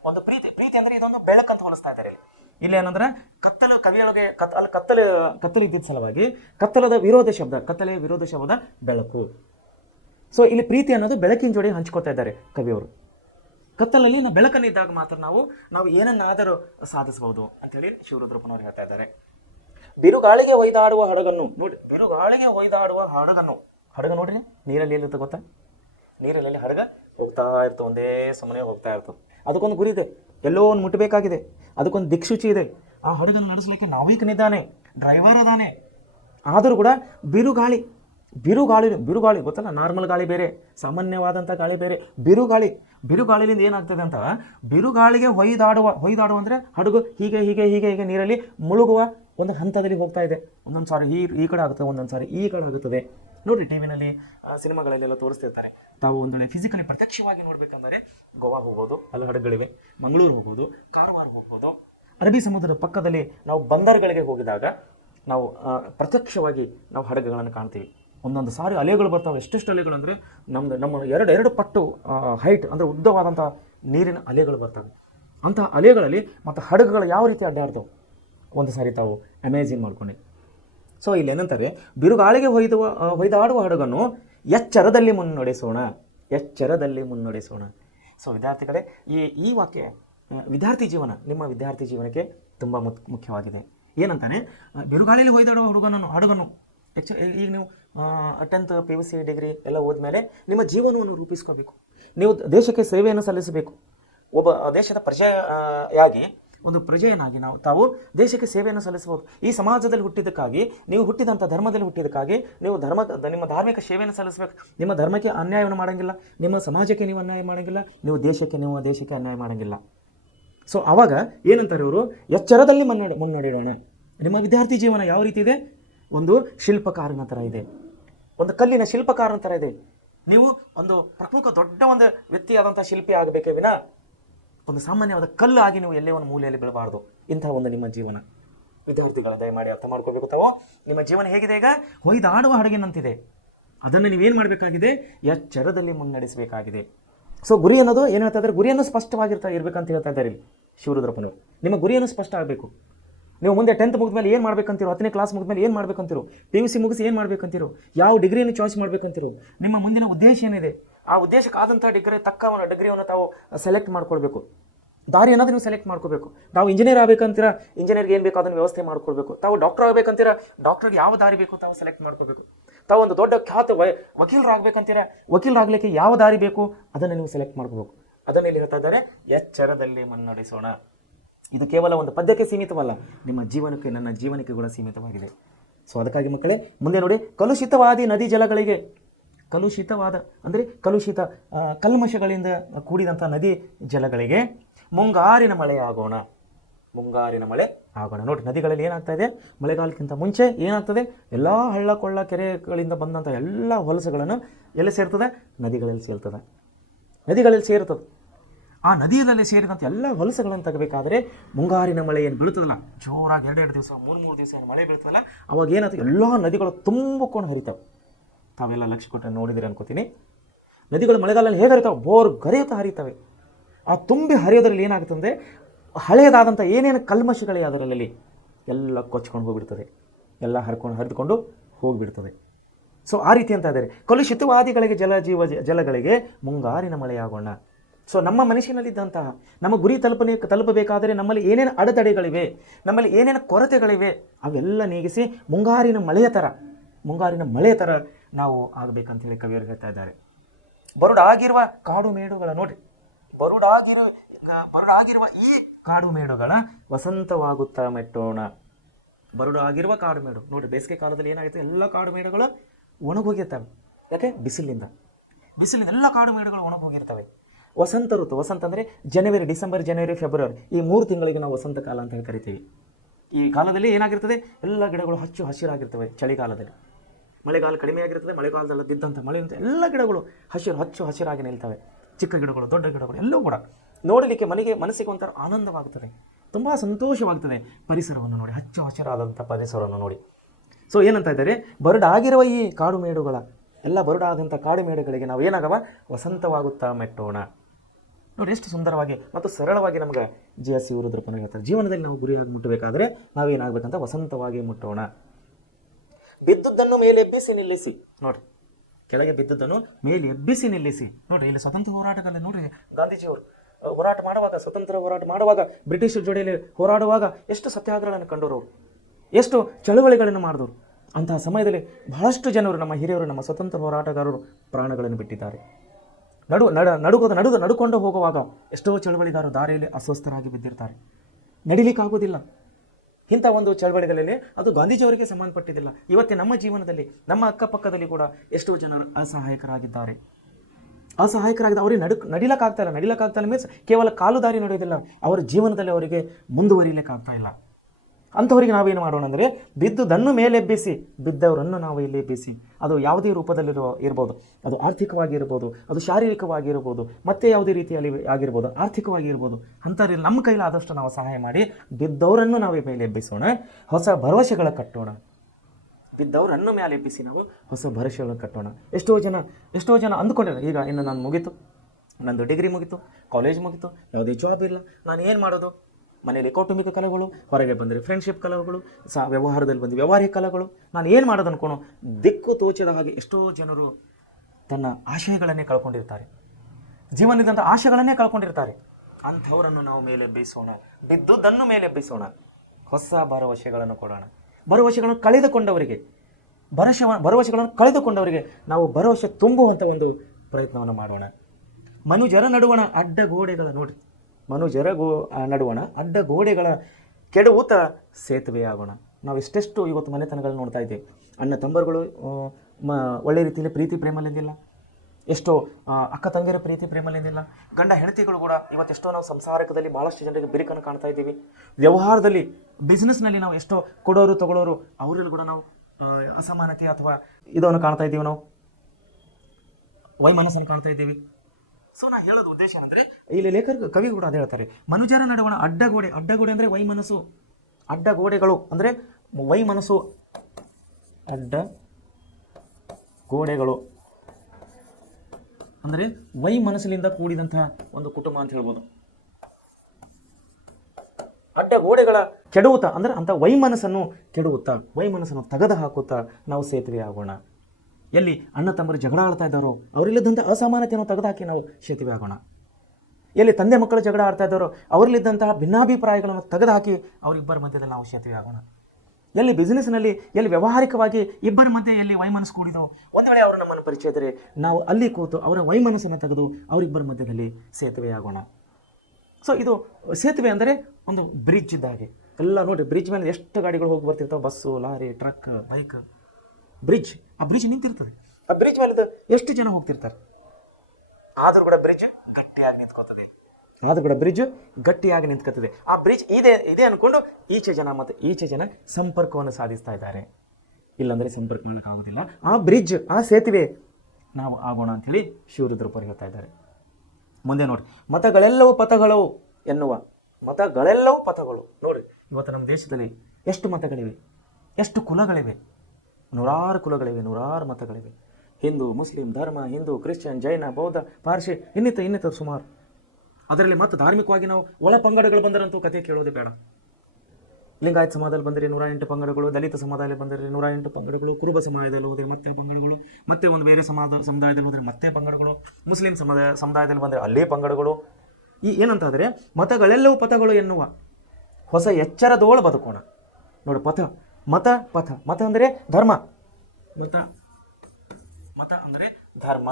ಒಂದು ಪ್ರೀತಿ ಅಂದರೆ ಇದೊಂದು ಬೆಳಕಂತ ಹೋಲಿಸ್ತಾ ಇದ್ದಾರೆ ಇಲ್ಲಿ. ಏನಂದ್ರೆ ಕತ್ತಲು ಕವಿಯೊಳಗೆ ಅಲ್ಲಿ ಕತ್ತಲು ಇದ್ದಿದ್ದ ಸಲುವಾಗಿ ಕತ್ತಲದ ವಿರೋಧ ಶಬ್ದ, ಕತ್ತಲೆಯ ವಿರೋಧ ಶಬ್ದ ಬೆಳಕು. ಸೊ ಇಲ್ಲಿ ಪ್ರೀತಿ ಅನ್ನೋದು ಬೆಳಕಿನ ಜೋಡಿ ಹಂಚ್ಕೋತಾ ಇದ್ದಾರೆ ಕವಿಯವರು. ಕತ್ತಲಲ್ಲಿ ನಾವು ಬೆಳಕನ್ನಿದ್ದಾಗ ಮಾತ್ರ ನಾವು ಏನನ್ನಾದರೂ ಸಾಧಿಸಬಹುದು ಅಂತೇಳಿ ಶಿವರುದ್ರಪ್ಪನವರು ಹೇಳ್ತಾ ಇದ್ದಾರೆ. ಬಿರುಗಾಳಿಗೆ ಒಯ್ದಾಡುವ ಹಡಗನ್ನು ನೋಡಿ, ಬಿರುಗಾಳಿಗೆ ಒಯ್ದಾಡುವ ಹಡಗ ನೋಡ್ರಿ, ನೀರಲ್ಲಿ ಎಲ್ಲಿರುತ್ತೆ ಗೊತ್ತಾ? ನೀರಲ್ಲಿ ಹಡಗ ಹೋಗ್ತಾ ಇರ್ತವೆ, ಒಂದೇ ಸಮನೆ ಹೋಗ್ತಾ ಇರ್ತವೆ. ಅದಕ್ಕೊಂದು ಗುರಿ ಇದೆ, ಎಲ್ಲೋ ಒಂದು ಮುಟ್ಟಬೇಕಾಗಿದೆ, ಅದಕ್ಕೊಂದು ದಿಕ್ಸೂಚಿ ಇದೆ. ಆ ಹಡಗನ್ನು ನಡೆಸಲಿಕ್ಕೆ ನಾವಿಕನಿದ್ದಾನೆ, ಡ್ರೈವರ್ ಅದಾನೆ. ಆದರೂ ಕೂಡ ಬಿರುಗಾಳಿ ಗೊತ್ತಲ್ಲ, ನಾರ್ಮಲ್ ಗಾಳಿ ಬೇರೆ, ಸಾಮಾನ್ಯವಾದಂಥ ಗಾಳಿ ಬೇರೆ, ಬಿರುಗಾಳಿಲಿಂದ ಏನಾಗ್ತದೆ ಅಂತ, ಬಿರುಗಾಳಿಗೆ ಹೊಯ್ದಾಡುವ ಅಂದರೆ ಹಡಗು ಹೀಗೆ ನೀರಲ್ಲಿ ಮುಳುಗುವ ಒಂದು ಹಂತದಲ್ಲಿ ಹೋಗ್ತಾ ಇದೆ. ಒಂದೊಂದು ಸಾರಿ ಈ ಕಡೆ ಆಗುತ್ತೆ, ಒಂದೊಂದು ಸಾರಿ ಈ ಕಡೆ ಆಗುತ್ತದೆ. ನೋಡಿರಿ, ಟಿವಿನಲ್ಲಿ ಸಿನಿಮಾಗಳಲ್ಲೆಲ್ಲ ತೋರಿಸ್ತಿರ್ತಾರೆ. ತಾವು ಒಂದು ವೇಳೆ ಫಿಸಿಕಲಿ ಪ್ರತ್ಯಕ್ಷವಾಗಿ ನೋಡ್ಬೇಕಂದ್ರೆ ಗೋವಾ ಹೋಗ್ಬೋದು, ಅಲ್ಲಿ ಹಡಗುಗಳಿವೆ, ಮಂಗಳೂರು ಹೋಗ್ಬೋದು, ಕಾರವಾರ ಹೋಗ್ಬೋದು. ಅರಬ್ಬಿ ಸಮುದ್ರದ ಪಕ್ಕದಲ್ಲಿ ನಾವು ಬಂದರುಗಳಿಗೆ ಹೋಗಿದಾಗ ನಾವು ಪ್ರತ್ಯಕ್ಷವಾಗಿ ನಾವು ಹಡಗುಗಳನ್ನು ಕಾಣ್ತೀವಿ. ಒಂದೊಂದು ಸಾರಿ ಅಲೆಗಳು ಬರ್ತಾವೆ. ಎಷ್ಟೆಷ್ಟು ಅಲೆಗಳು ಅಂದರೆ ನಮ್ಮ ಎರಡು ಪಟ್ಟು ಹೈಟ್ ಅಂದರೆ ಉದ್ದವಾದಂಥ ನೀರಿನ ಅಲೆಗಳು ಬರ್ತವೆ. ಅಂತಹ ಅಲೆಗಳಲ್ಲಿ ಮತ್ತು ಹಡಗುಗಳು ಯಾವ ರೀತಿ ಅಡ್ಡಾಡ್ತವೆ ಒಂದು ಸಾರಿ ತಾವು ಅಮೇಜಿನ್ ಮಾಡ್ಕೊಂಡು. ಸೊ ಇಲ್ಲಿ ಏನಂತಾರೆ, ಬಿರುಗಾಳಿಗೆ ಹೊಯ್ದಾಡುವ ಹಡಗನ್ನು ಎಚ್ಚರದಲ್ಲಿ ಮುನ್ನಡೆಸೋಣ. ಸೊ ವಿದ್ಯಾರ್ಥಿಗಳೇ, ಈ ವಾಕ್ಯ ನಿಮ್ಮ ವಿದ್ಯಾರ್ಥಿ ಜೀವನಕ್ಕೆ ತುಂಬ ಮುಖ್ಯವಾಗಿದೆ. ಏನಂತಾನೆ, ಬಿರುಗಾಳಿಯಲ್ಲಿ ಹೊಯ್ದಾಡುವ ಹಡಗನ್ನು ಈಗ ನೀವು 10th PUC ಡಿಗ್ರಿ ಎಲ್ಲ ಹೋದ್ಮೇಲೆ ನಿಮ್ಮ ಜೀವನವನ್ನು ರೂಪಿಸ್ಕೋಬೇಕು. ನೀವು ದೇಶಕ್ಕೆ ಸೇವೆಯನ್ನು ಸಲ್ಲಿಸಬೇಕು. ಒಬ್ಬ ದೇಶದ ಪ್ರಜೆಯಾಗಿ, ಒಂದು ಪ್ರಜೆಯನ್ನಾಗಿ ತಾವು ದೇಶಕ್ಕೆ ಸೇವೆಯನ್ನು ಸಲ್ಲಿಸಬಹುದು. ಈ ಸಮಾಜದಲ್ಲಿ ಹುಟ್ಟಿದ್ದಕ್ಕಾಗಿ, ನೀವು ಹುಟ್ಟಿದಂಥ ಧರ್ಮದಲ್ಲಿ ಹುಟ್ಟಿದ್ದಕ್ಕಾಗಿ ನೀವು ನಿಮ್ಮ ಧಾರ್ಮಿಕ ಸೇವೆಯನ್ನು ಸಲ್ಲಿಸಬೇಕು. ನಿಮ್ಮ ಧರ್ಮಕ್ಕೆ ಅನ್ಯಾಯವನ್ನು ಮಾಡೋಂಗಿಲ್ಲ, ನಿಮ್ಮ ಸಮಾಜಕ್ಕೆ ನೀವು ಅನ್ಯಾಯ ಮಾಡೋಂಗಿಲ್ಲ, ನೀವು ದೇಶಕ್ಕೆ ಅನ್ಯಾಯ ಮಾಡೋಂಗಿಲ್ಲ. ಸೊ ಆವಾಗ ಏನಂತಾರೆ ಇವರು, ಎಚ್ಚರದಲ್ಲಿ ಮುನ್ನಡೆಯೋಣ. ನಿಮ್ಮ ವಿದ್ಯಾರ್ಥಿ ಜೀವನ ಯಾವ ರೀತಿ ಇದೆ? ಒಂದು ಶಿಲ್ಪಕಾರನ ಥರ ಇದೆ, ಒಂದು ಕಲ್ಲಿನ ಶಿಲ್ಪಕಾರನ ಥರ ಇದೆ. ನೀವು ಒಂದು ಪ್ರಮುಖ ದೊಡ್ಡ ಒಂದು ವ್ಯಕ್ತಿಯಾದಂಥ ಶಿಲ್ಪಿ ಆಗಬೇಕೇ ವಿನ ಒಂದು ಸಾಮಾನ್ಯವಾದ ಕಲ್ಲು ಆಗಿ ನೀವು ಎಲ್ಲೇ ಒಂದು ಮೂಲೆಯಲ್ಲಿ ಬೀಳಬಾರ್ದು. ಇಂಥ ಒಂದು ನಿಮ್ಮ ಜೀವನ ವಿದ್ಯಾರ್ಥಿಗಳ ದಯಮಾಡಿ ಅರ್ಥ ಮಾಡ್ಕೋಬೇಕು. ತಾವು ನಿಮ್ಮ ಜೀವನ ಹೇಗಿದೆ? ಈಗ ಹೊಯ್ದಾಡುವ ಹಡಗಿನಂತಿದೆ. ಅದನ್ನು ನೀವೇನು ಮಾಡಬೇಕಾಗಿದೆ? ಎಚ್ಚರದಲ್ಲಿ ಮುನ್ನಡೆಸಬೇಕಾಗಿದೆ. ಸೊ ಗುರಿ ಅನ್ನೋದು ಏನು ಹೇಳ್ತಾ ಇದ್ದಾರೆ? ಗುರಿಯನ್ನು ಇರಬೇಕಂತ ಹೇಳ್ತಾ ಇದ್ದಾರೆ ಇಲ್ಲಿ ಶಿವರುದ್ರಪ್ಪನವರು. ನಿಮ್ಮ ಗುರಿಯನ್ನು ಸ್ಪಷ್ಟ ಆಗಬೇಕು. ನೀವು ಮುಂದೆ 10th ಮುಗಿದ್ಮೇಲೆ ಏನು ಮಾಡ್ಬೇಕಂತಿರೋ, 10ನೇ ಕ್ಲಾಸ್ ಮುಗಿದ್ಮೇಲೆ ಏನು ಮಾಡ್ಬೇಕಂತಿರೋ, PUC ಮುಗಿಸಿ ಏನು ಮಾಡ್ಬೇಕಂತಿರೋ, ಯಾವ ಡಿಗ್ರಿಯನ್ನು ಚಾಯ್ಸ್ ಮಾಡ್ಬೇಕಂತಿರೋ, ನಿಮ್ಮ ಮುಂದಿನ ಉದ್ದೇಶ ಏನಿದೆ, ಆ ಉದ್ದೇಶಕ್ಕಾದಂಥ ಡಿಗ್ರಿಯನ್ನು ತಾವು ಸೆಲೆಕ್ಟ್ ಮಾಡ್ಕೊಳ್ಬೇಕು. ದಾರಿ ಅನ್ನೋದು ನೀವು ಸೆಲೆಕ್ಟ್ ಮಾಡ್ಕೋಬೇಕು. ತಾವು ಇಂಜಿನಿಯರ್ ಆಗಬೇಕಂತೀರ, ಇಂಜಿನಿಯರ್ಗೆ ಏನು ಬೇಕು ಅದನ್ನು ವ್ಯವಸ್ಥೆ ಮಾಡ್ಕೊಳ್ಬೇಕು. ತಾವು ಡಾಕ್ಟರ್ ಆಗಬೇಕಂತೀರ, ಡಾಕ್ಟರ್ಗೆ ಯಾವ ದಾರಿ ಬೇಕು ತಾವು ಸೆಲೆಕ್ಟ್ ಮಾಡ್ಕೋಬೇಕು. ತಾವು ಒಂದು ದೊಡ್ಡ ಖ್ಯಾತ ವಕೀಲರಾಗಬೇಕಂತೀರ, ವಕೀಲರಾಗಲಿಕ್ಕೆ ಯಾವ ದಾರಿ ಬೇಕು ಅದನ್ನು ನೀವು ಸೆಲೆಕ್ಟ್ ಮಾಡ್ಕೋಬೇಕು. ಅದನ್ನು ಇಲ್ಲಿ ಹೇಳ್ತಾ ಇದ್ದಾರೆ, ಎಚ್ಚರದಲ್ಲಿ ಮುನ್ನಡೆಸೋಣ. ಇದು ಕೇವಲ ಒಂದು ಪದ್ಯಕ್ಕೆ ಸೀಮಿತವಲ್ಲ, ನಿಮ್ಮ ಜೀವನಕ್ಕೆ, ನನ್ನ ಜೀವನಕ್ಕೆ ಕೂಡ ಸೀಮಿತವಾಗಿದೆ. ಸೊ ಅದಕ್ಕಾಗಿ ಮಕ್ಕಳೇ, ಮುಂದೆ ನೋಡಿ, ಕಲುಷಿತವಾದಿ ನದಿ ಜಲಗಳಿಗೆ, ಕಲ್ಮಶಗಳಿಂದ ಕೂಡಿದಂಥ ನದಿ ಜಲಗಳಿಗೆ ಮುಂಗಾರಿನ ಮಳೆ ಆಗೋಣ. ನೋಡಿ, ನದಿಗಳಲ್ಲಿ ಏನಾಗ್ತಾ ಇದೆ, ಮಳೆಗಾಲಕ್ಕಿಂತ ಮುಂಚೆ ಏನಾಗ್ತದೆ, ಎಲ್ಲ ಹಳ್ಳ ಕೊಳ್ಳ ಕೆರೆಗಳಿಂದ ಬಂದಂಥ ಎಲ್ಲ ಹೊಲಸುಗಳನ್ನು ಎಲ್ಲಿ ಸೇರ್ತದೆ? ನದಿಗಳಲ್ಲಿ ಸೇರ್ತದೆ. ಆ ನದಿಯಲ್ಲಿ ಸೇರಿದಂಥ ಎಲ್ಲ ಹೊಲಸುಗಳನ್ನು ತೆಗಬೇಕಾದ್ರೆ ಮುಂಗಾರಿನ ಮಳೆ ಏನು ಬೀಳ್ತದಲ್ಲ, ಜೋರಾಗಿ 2 ದಿವಸ 3 ದಿವಸ ಏನು ಮಳೆ ಬೀಳ್ತದಲ್ಲ, ಅವಾಗ ಏನಾಗ್ತದೆ, ಎಲ್ಲ ನದಿಗಳು ತುಂಬಿಕೊಂಡು ಹರಿತಾವೆ. ತಾವೆಲ್ಲ ಲಕ್ಷ್ಯ ಕೊಟ್ಟರೆ ನೋಡಿದಿರಿ ಅನ್ಕೋತೀನಿ. ನದಿಗಳು ಮಳೆಗಾಲದಲ್ಲಿ ಹೇಗೆ ಹರಿತಾವೆ? ಬೋರ್ ಗರಿಯುತ್ತಾ ಹರಿತವೆ. ಆ ತುಂಬಿ ಹರಿಯೋದ್ರಲ್ಲಿ ಏನಾಗುತ್ತೆ ಅಂದರೆ, ಹಳೆಯದಾದಂಥ ಏನೇನು ಕಲ್ಮಶಗಳೇ ಅದರಲ್ಲಿ ಎಲ್ಲ ಕೊಚ್ಕೊಂಡು ಹೋಗಿಬಿಡ್ತದೆ, ಎಲ್ಲ ಹರಿದುಕೊಂಡು ಹೋಗಿಬಿಡ್ತದೆ. ಸೊ ಆ ರೀತಿ ಅಂತ ಇದ್ದಾರೆ, ಕಲುಷಿತವಾದಿಗಳಿಗೆ ಜಲಗಳಿಗೆ ಮುಂಗಾರಿನ ಮಳೆಯಾಗೋಣ. ಸೊ ನಮ್ಮ ಮನಸ್ಸಿನಲ್ಲಿದ್ದಂತಹ ನಮ್ಮ ಗುರಿ ತಲುಪಬೇಕಾದರೆ ನಮ್ಮಲ್ಲಿ ಏನೇನು ಅಡೆತಡೆಗಳಿವೆ, ನಮ್ಮಲ್ಲಿ ಏನೇನು ಕೊರತೆಗಳಿವೆ, ಅವೆಲ್ಲ ನೀಗಿಸಿ ಮುಂಗಾರಿನ ಮಳೆಯ ಥರ ನಾವು ಆಗಬೇಕಂತ ಹೇಳಿ ಕವಿಯರು ಹೇಳ್ತಾ ಇದ್ದಾರೆ. ಬರುಡಾಗಿರುವ ಕಾಡು ಮೇಡುಗಳ ನೋಡಿ, ಬರುಡಾಗಿರುವ ಈ ಕಾಡು ಮೇಡುಗಳ ವಸಂತವಾಗುತ್ತಾ ಮೆಟ್ಟೋಣ. ಬರುಡಾಗಿರುವ ಕಾಡು ಮೇಡು ನೋಡಿ, ಬೇಸಿಗೆ ಕಾಲದಲ್ಲಿ ಏನಾಗುತ್ತೆ, ಎಲ್ಲ ಕಾಡು ಮೇಡುಗಳು ಒಣಗೋಗಿರ್ತವೆ. ಯಾಕೆ? ಬಿಸಿಲಿಂದ ಎಲ್ಲ ಕಾಡು ಮೇಡುಗಳು ಒಣಗೋಗಿರ್ತವೆ. ವಸಂತ ಋತು, ವಸಂತ ಅಂದರೆ ಜನವರಿ, ಡಿಸೆಂಬರ್, ಜನವರಿ, ಫೆಬ್ರವರಿ, ಈ 3 ತಿಂಗಳಿಗೆ ನಾವು ವಸಂತ ಕಾಲ ಅಂತ ಹೇಳಿ ಕರಿತೀವಿ. ಈ ಕಾಲದಲ್ಲಿ ಏನಾಗಿರ್ತದೆ, ಎಲ್ಲ ಗಿಡಗಳು ಹಚ್ಚು ಹಸಿರಾಗಿರ್ತವೆ. ಚಳಿಗಾಲದಲ್ಲಿ ಮಳೆಗಾಲ ಕಡಿಮೆ ಆಗಿರ್ತದೆ, ಮಳೆಗಾಲದಲ್ಲಿ ಬಿದ್ದಂಥ ಮಳೆ ಅಂತ ಎಲ್ಲ ಗಿಡಗಳು ಹಚ್ಚು ಹಸಿರಾಗಿ ನಿಲ್ತವೆ. ಚಿಕ್ಕ ಗಿಡಗಳು, ದೊಡ್ಡ ಗಿಡಗಳು ಎಲ್ಲವೂ ಕೂಡ ನೋಡಲಿಕ್ಕೆ ಮನಸ್ಸಿಗೆ ಒಂಥರ ಆನಂದವಾಗುತ್ತದೆ, ತುಂಬ ಸಂತೋಷವಾಗ್ತದೆ ಪರಿಸರವನ್ನು ನೋಡಿ, ಹಚ್ಚು ಹಸಿರಾದಂಥ ಪರಿಸರವನ್ನು ನೋಡಿ. ಸೊ ಏನಂತ ಇದ್ದಾರೆ, ಬರಡಾಗಿರುವ ಈ ಕಾಡು ಮೇಡುಗಳ ಎಲ್ಲ ಬರಡಾದಂಥ ಕಾಡು ಮೇಡುಗಳಿಗೆ ನಾವು ಏನಾಗವ ವಸಂತವಾಗುತ್ತಾ ಮೆಟ್ಟೋಣ. ನೋಡಿ ಎಷ್ಟು ಸುಂದರವಾಗಿ ಮತ್ತು ಸರಳವಾಗಿ ನಮ್ಗೆ GS ರುದ್ರಪ್ಪನ ಹೇಳ್ತಾರೆ. ಜೀವನದಲ್ಲಿ ನಾವು ಗುರಿಯಾಗಿ ಮುಟ್ಟಬೇಕಾದ್ರೆ ನಾವೇನಾಗಬೇಕಂತ ವಸಂತವಾಗಿ ಮುಟ್ಟೋಣ. ಬಿದ್ದುದನ್ನು ಮೇಲೆ ಎಬ್ಬಿಸಿ ನಿಲ್ಲಿಸಿ. ನೋಡ್ರಿ, ಕೆಳಗೆ ಬಿದ್ದುದನ್ನು ಮೇಲೆ ಎಬ್ಬಿಸಿ ನಿಲ್ಲಿಸಿ. ನೋಡ್ರಿ, ಇಲ್ಲಿ ಸ್ವತಂತ್ರ ಹೋರಾಟದಲ್ಲಿ ನೋಡ್ರಿ, ಗಾಂಧೀಜಿಯವರು ಹೋರಾಟ ಮಾಡುವಾಗ, ಸ್ವತಂತ್ರ ಹೋರಾಟ ಮಾಡುವಾಗ, ಬ್ರಿಟಿಷರ ಜೊಡೆಯಲ್ಲಿ ಹೋರಾಡುವಾಗ ಎಷ್ಟು ಸತ್ಯಾಗ್ರಹಗಳನ್ನು ಕಂಡವರು, ಎಷ್ಟು ಚಳುವಳಿಗಳನ್ನು ಮಾಡಿದವರು. ಅಂತಹ ಸಮಯದಲ್ಲಿ ಬಹಳಷ್ಟು ಜನರು, ನಮ್ಮ ಹಿರಿಯರು, ನಮ್ಮ ಸ್ವತಂತ್ರ ಹೋರಾಟಗಾರರು ಪ್ರಾಣಗಳನ್ನು ಬಿಟ್ಟಿದ್ದಾರೆ. ನಡುಕೊಂಡು ಹೋಗುವಾಗ ಎಷ್ಟೋ ಚಳವಳಿಗಾರರು ದಾರಿಯಲ್ಲಿ ಅಸ್ವಸ್ಥರಾಗಿ ಬಿದ್ದಿರ್ತಾರೆ, ನಡಿಲಿಕ್ಕಾಗೋದಿಲ್ಲ. ಇಂಥ ಒಂದು ಚಳವಳಿಗಳಲ್ಲಿ ಅದು ಗಾಂಧೀಜಿಯವರಿಗೆ ಸಂಬಂಧಪಟ್ಟಿದ್ದಿಲ್ಲ. ಇವತ್ತೇ ನಮ್ಮ ಜೀವನದಲ್ಲಿ, ನಮ್ಮ ಅಕ್ಕಪಕ್ಕದಲ್ಲಿ ಕೂಡ ಎಷ್ಟೋ ಜನರು ಅಸಹಾಯಕರಾಗಿದ್ದಾರೆ. ಅವರಿಗೆ ನಡಿಲಕ್ಕಾಗ್ತಾ ಇಲ್ಲ ಮೀನ್ಸ್ ಕೇವಲ ಕಾಲು ದಾರಿ ನಡೆಯೋದಿಲ್ಲ, ಅವರ ಜೀವನದಲ್ಲಿ ಅವರಿಗೆ ಮುಂದುವರಿಲಿಕ್ಕಾಗ್ತಾ ಇಲ್ಲ. ಅಂಥವರಿಗೆ ನಾವೇನು ಮಾಡೋಣ ಅಂದರೆ, ಬಿದ್ದುದನ್ನು ಮೇಲೆಬ್ಬಿಸಿ, ಬಿದ್ದವರನ್ನು ನಾವು ಇಲ್ಲಿ ಎಬ್ಬಿಸಿ. ಅದು ಯಾವುದೇ ರೂಪದಲ್ಲಿ ಇರ್ಬೋದು, ಅದು ಆರ್ಥಿಕವಾಗಿ ಇರ್ಬೋದು, ಅದು ಶಾರೀರಿಕವಾಗಿ ಇರ್ಬೋದು, ಮತ್ತೆ ಯಾವುದೇ ರೀತಿಯಲ್ಲಿ ಆಗಿರ್ಬೋದು, ಆರ್ಥಿಕವಾಗಿ ಇರ್ಬೋದು. ಅಂಥವ್ರಿಗೆ ನಮ್ಮ ಕೈಲಾದಷ್ಟು ನಾವು ಸಹಾಯ ಮಾಡಿ ಬಿದ್ದವರನ್ನು ನಾವೇ ಮೇಲೆ ಎಬ್ಬಿಸೋಣ, ಹೊಸ ಭರವಸೆಗಳ ಕಟ್ಟೋಣ. ಬಿದ್ದವರನ್ನು ಮೇಲೆ ಎಬ್ಬಿಸಿ ನಾವು ಹೊಸ ಭರವಸೆಗಳನ್ನು ಕಟ್ಟೋಣ. ಎಷ್ಟೋ ಜನ ಅಂದ್ಕೊಂಡಿದ್ದಾರೆ, ಈಗ ಇನ್ನು ನಾನು ಮುಗೀತು, ನಂದು ಡಿಗ್ರಿ ಮುಗೀತು, ಕಾಲೇಜ್ ಮುಗೀತು, ಯಾವುದೇ ಜಾಬ್ ಇಲ್ಲ, ನಾನು ಏನು ಮಾಡೋದು? ಮನೆಯಲ್ಲಿ ಕೌಟುಂಬಿಕ ಕಲಹಗಳು, ಹೊರಗೆ ಬಂದರೆ ಫ್ರೆಂಡ್ಶಿಪ್ ಕಲಹಗಳು, ವ್ಯವಹಾರದಲ್ಲಿ ಬಂದು ವ್ಯವಹಾರಿಕ ಕಲಹಗಳು, ನಾನು ಏನು ಮಾಡೋದು ಅನ್ಕೋಣ ದಿಕ್ಕು ತೋಚದ ಹಾಗೆ ಎಷ್ಟೋ ಜನರು ತನ್ನ ಆಶಯಗಳನ್ನೇ ಕಳ್ಕೊಂಡಿರ್ತಾರೆ, ಜೀವನದಂಥ ಆಶಯಗಳನ್ನೇ ಕಳ್ಕೊಂಡಿರ್ತಾರೆ. ಅಂಥವರನ್ನು ನಾವು ಮೇಲೆ ಎಬ್ಬಿಸೋಣ, ಬಿದ್ದುದನ್ನು ಮೇಲೆ ಎಬ್ಬಿಸೋಣ, ಹೊಸ ಭರವಸೆಗಳನ್ನು ಕೊಡೋಣ. ಭರವಸೆಗಳನ್ನು ಕಳೆದುಕೊಂಡವರಿಗೆ ನಾವು ಭರವಸೆ ತುಂಬುವಂಥ ಒಂದು ಪ್ರಯತ್ನವನ್ನು ಮಾಡೋಣ. ಮನುಜರ ನಡುವಣ ಅಡ್ಡಗೋಡೆಗಳ ನೋಡ್ರಿ, ನಡುವಣ ಅಡ್ಡಗೋಡೆಗಳ ಕೆಡವುತ ಸೇತುವೆಯಾಗೋಣ. ನಾವು ಎಷ್ಟೆಷ್ಟು ಇವತ್ತು ಮನೆತನಗಳು ನೋಡ್ತಾ ಇದ್ದೇವೆ, ಅಣ್ಣ ತಮ್ಮರುಗಳು ಒಳ್ಳೆ ರೀತಿಯಲ್ಲಿ ಪ್ರೀತಿ ಪ್ರೇಮಲಿಂದಿಲ್ಲ, ಎಷ್ಟೋ ಅಕ್ಕ ತಂಗಿಯರ ಪ್ರೀತಿ ಪ್ರೇಮಲಿಂದಿಲ್ಲ, ಗಂಡ ಹೆಂಡತಿಗಳು ಕೂಡ ಇವತ್ತೆಷ್ಟೋ ನಾವು ಸಂಸಾರಕದಲ್ಲಿ ಭಾಳಷ್ಟು ಜನರಿಗೆ ಬಿರುಕನ್ನು ಕಾಣ್ತಾ ಇದ್ದೀವಿ. ವ್ಯವಹಾರದಲ್ಲಿ, ಬಿಸ್ನೆಸ್ನಲ್ಲಿ ನಾವು ಎಷ್ಟೋ ಕೊಡೋರು ತಗೊಳ್ಳೋರು ಅವರಲ್ಲಿ ಕೂಡ ನಾವು ಅಸಮಾನತೆ ಅಥವಾ ಇದನ್ನು ಕಾಣ್ತಾ ಇದ್ದೀವಿ, ನಾವು ವೈಮನಸ್ಸನ್ನು ಕಾಣ್ತಾ ಇದ್ದೀವಿ. ಸೊ ನಾ ಹೇಳೋದು ಉದ್ದೇಶ ಏನಂದರೆ, ಇಲ್ಲಿ ಕವಿ ಕೂಡ ಅದೇ ಹೇಳ್ತಾರೆ, ಮನುಜರ ನಡುವಣ ಅಡ್ಡಗೋಡೆ ಅಂದರೆ ವೈಮನಸ್ಸು, ಅಡ್ಡಗೋಡೆಗಳು ಅಂದರೆ ವೈಮನಸ್ಸು, ಅಡ್ಡ ಗೋಡೆಗಳು ಅಂದರೆ ವೈಮನಸ್ಸಿನಿಂದ ಕೂಡಿದಂತಹ ಒಂದು ಕುಟುಂಬ ಅಂತ ಹೇಳ್ಬೋದು. ಅಡ್ಡಗೋಡೆಗಳ ಕೆಡುವುತ್ತಾ ಅಂದರೆ ಅಂಥ ವೈಮನಸ್ಸನ್ನು ಕೆಡುವುತ್ತಾ, ವೈಮನಸ್ಸನ್ನು ತೆಗೆದು ಹಾಕುತ್ತಾ ನಾವು ಸೇತುವೆ ಆಗೋಣ. ಎಲ್ಲಿ ಅಣ್ಣ ತಮ್ಮರು ಜಗಳ ಆಡ್ತಾ ಇದ್ದಾರೋ ಅವರಿಲ್ಲದಂಥ ಅಸಮಾನತೆಯನ್ನು ತೆಗೆದುಹಾಕಿ ನಾವು ಸೇತುವೆ ಆಗೋಣ. ಎಲ್ಲಿ ತಂದೆ ಮಕ್ಕಳು ಜಗಳ ಆಡ್ತಾ ಇದ್ದಾರೋ ಅವರಲ್ಲಿದ್ದಂತಹ ಭಿನ್ನಾಭಿಪ್ರಾಯಗಳನ್ನು ತೆಗೆದುಹಾಕಿ ಅವರಿಬ್ಬರ ಮಧ್ಯದಲ್ಲಿ ನಾವು ಸೇತುವೆ ಆಗೋಣ. ಎಲ್ಲಿ ಬಿಸ್ನೆಸ್ನಲ್ಲಿ, ಎಲ್ಲಿ ವ್ಯಾವಹಾರಿಕವಾಗಿ ಇಬ್ಬರ ಮಧ್ಯೆ ಎಲ್ಲಿ ವೈಮನಸ್ಸು ಕೂಡಿದೋ, ಒಂದು ವೇಳೆ ಅವರು ನಮ್ಮನ್ನು ಪರಿಚಯ ಇದ್ದರೆ ನಾವು ಅಲ್ಲಿ ಕೂತು ಅವರ ವೈಮನಸ್ಸನ್ನು ತೆಗೆದು ಅವರಿಬ್ಬರ ಮಧ್ಯದಲ್ಲಿ ಸೇತುವೆ ಆಗೋಣ. ಸೊ ಇದು ಸೇತುವೆ ಅಂದರೆ ಒಂದು ಬ್ರಿಡ್ಜ್ ಇದ್ದಾಗೆ. ಎಲ್ಲ ನೋಡಿ, ಬ್ರಿಡ್ಜ್ ಮೇಲೆ ಎಷ್ಟು ಗಾಡಿಗಳು ಹೋಗಿ ಬರ್ತಿರ್ತಾವೆ, ಬಸ್ಸು, ಲಾರಿ, ಟ್ರಕ್, ಬೈಕ್. ಆ ಬ್ರಿಡ್ಜ್ ನಿಂತಿರ್ತದೆ, ಆ ಬ್ರಿಡ್ಜ್ ಮೇಲೆ ಎಷ್ಟು ಜನ ಹೋಗ್ತಿರ್ತಾರೆ, ಆದರೂ ಕೂಡ ಬ್ರಿಡ್ಜ್ ಗಟ್ಟಿಯಾಗಿ ನಿಂತ್ಕೊತದೆ. ಆ ಬ್ರಿಡ್ಜ್ ಇದೆ ಅನ್ಕೊಂಡು ಈಚೆ ಜನ ಮತ್ತು ಈಚೆ ಜನ ಸಂಪರ್ಕವನ್ನು ಸಾಧಿಸ್ತಾ ಇದ್ದಾರೆ, ಇಲ್ಲಾಂದರೆ ಸಂಪರ್ಕ ಮಾಡೋಕ್ಕಾಗೋದಿಲ್ಲ. ಆ ಬ್ರಿಡ್ಜ್, ಆ ಸೇತುವೆ ನಾವು ಆಗೋಣ ಅಂಥೇಳಿ ಶಿವರುದ್ರಪ್ಪರು ಹೇಳ್ತಾ ಇದ್ದಾರೆ. ಮುಂದೆ ನೋಡಿ, ಮತಗಳೆಲ್ಲವೂ ಪಥಗಳು. ನೋಡಿರಿ, ಇವತ್ತು ನಮ್ಮ ದೇಶದಲ್ಲಿ ಎಷ್ಟು ಮತಗಳಿವೆ, ಎಷ್ಟು ಕುಲಗಳಿವೆ, ನೂರಾರು ಕುಲಗಳಿವೆ, ನೂರಾರು ಮತಗಳಿವೆ. ಹಿಂದೂ, ಮುಸ್ಲಿಂ ಧರ್ಮ, ಹಿಂದೂ, ಕ್ರಿಶ್ಚಿಯನ್, ಜೈನ, ಬೌದ್ಧ, ಪಾರ್ಸಿ, ಇನ್ನಿತರ ಸುಮಾರು. ಅದರಲ್ಲಿ ಮತ್ತು ಧಾರ್ಮಿಕವಾಗಿ ನಾವು ಒಳ ಪಂಗಡಗಳು ಬಂದರಂತೂ ಕಥೆ ಕೇಳೋದೇ ಬೇಡ. ಲಿಂಗಾಯತ ಸಮಾಜದಲ್ಲಿ ಬಂದರೆ 108 ಪಂಗಡಗಳು, ದಲಿತ ಸಮುದಾಯದಲ್ಲಿ ಬಂದರೆ 108 ಪಂಗಡಗಳು, ಕುರುಬ ಸಮುದಾಯದಲ್ಲಿ ಹೋದರೆ ಮತ್ತೆ ಪಂಗಡಗಳು, ಮತ್ತೆ ಒಂದು ಬೇರೆ ಸಮುದಾಯದಲ್ಲಿ ಹೋದರೆ ಮತ್ತೆ ಪಂಗಡಗಳು, ಮುಸ್ಲಿಂ ಸಮುದಾಯದಲ್ಲಿ ಬಂದರೆ ಅಲ್ಲೇ ಪಂಗಡಗಳು. ಏನಂತಾದರೆ ಮತಗಳೆಲ್ಲವೂ ಪಥಗಳು ಎನ್ನುವ ಹೊಸ ಎಚ್ಚರದೋಳು ಬದುಕೋಣ. ನೋಡಿ, ಮತ ಅಂದರೆ ಧರ್ಮ, ಮತ ಅಂದರೆ ಧರ್ಮ,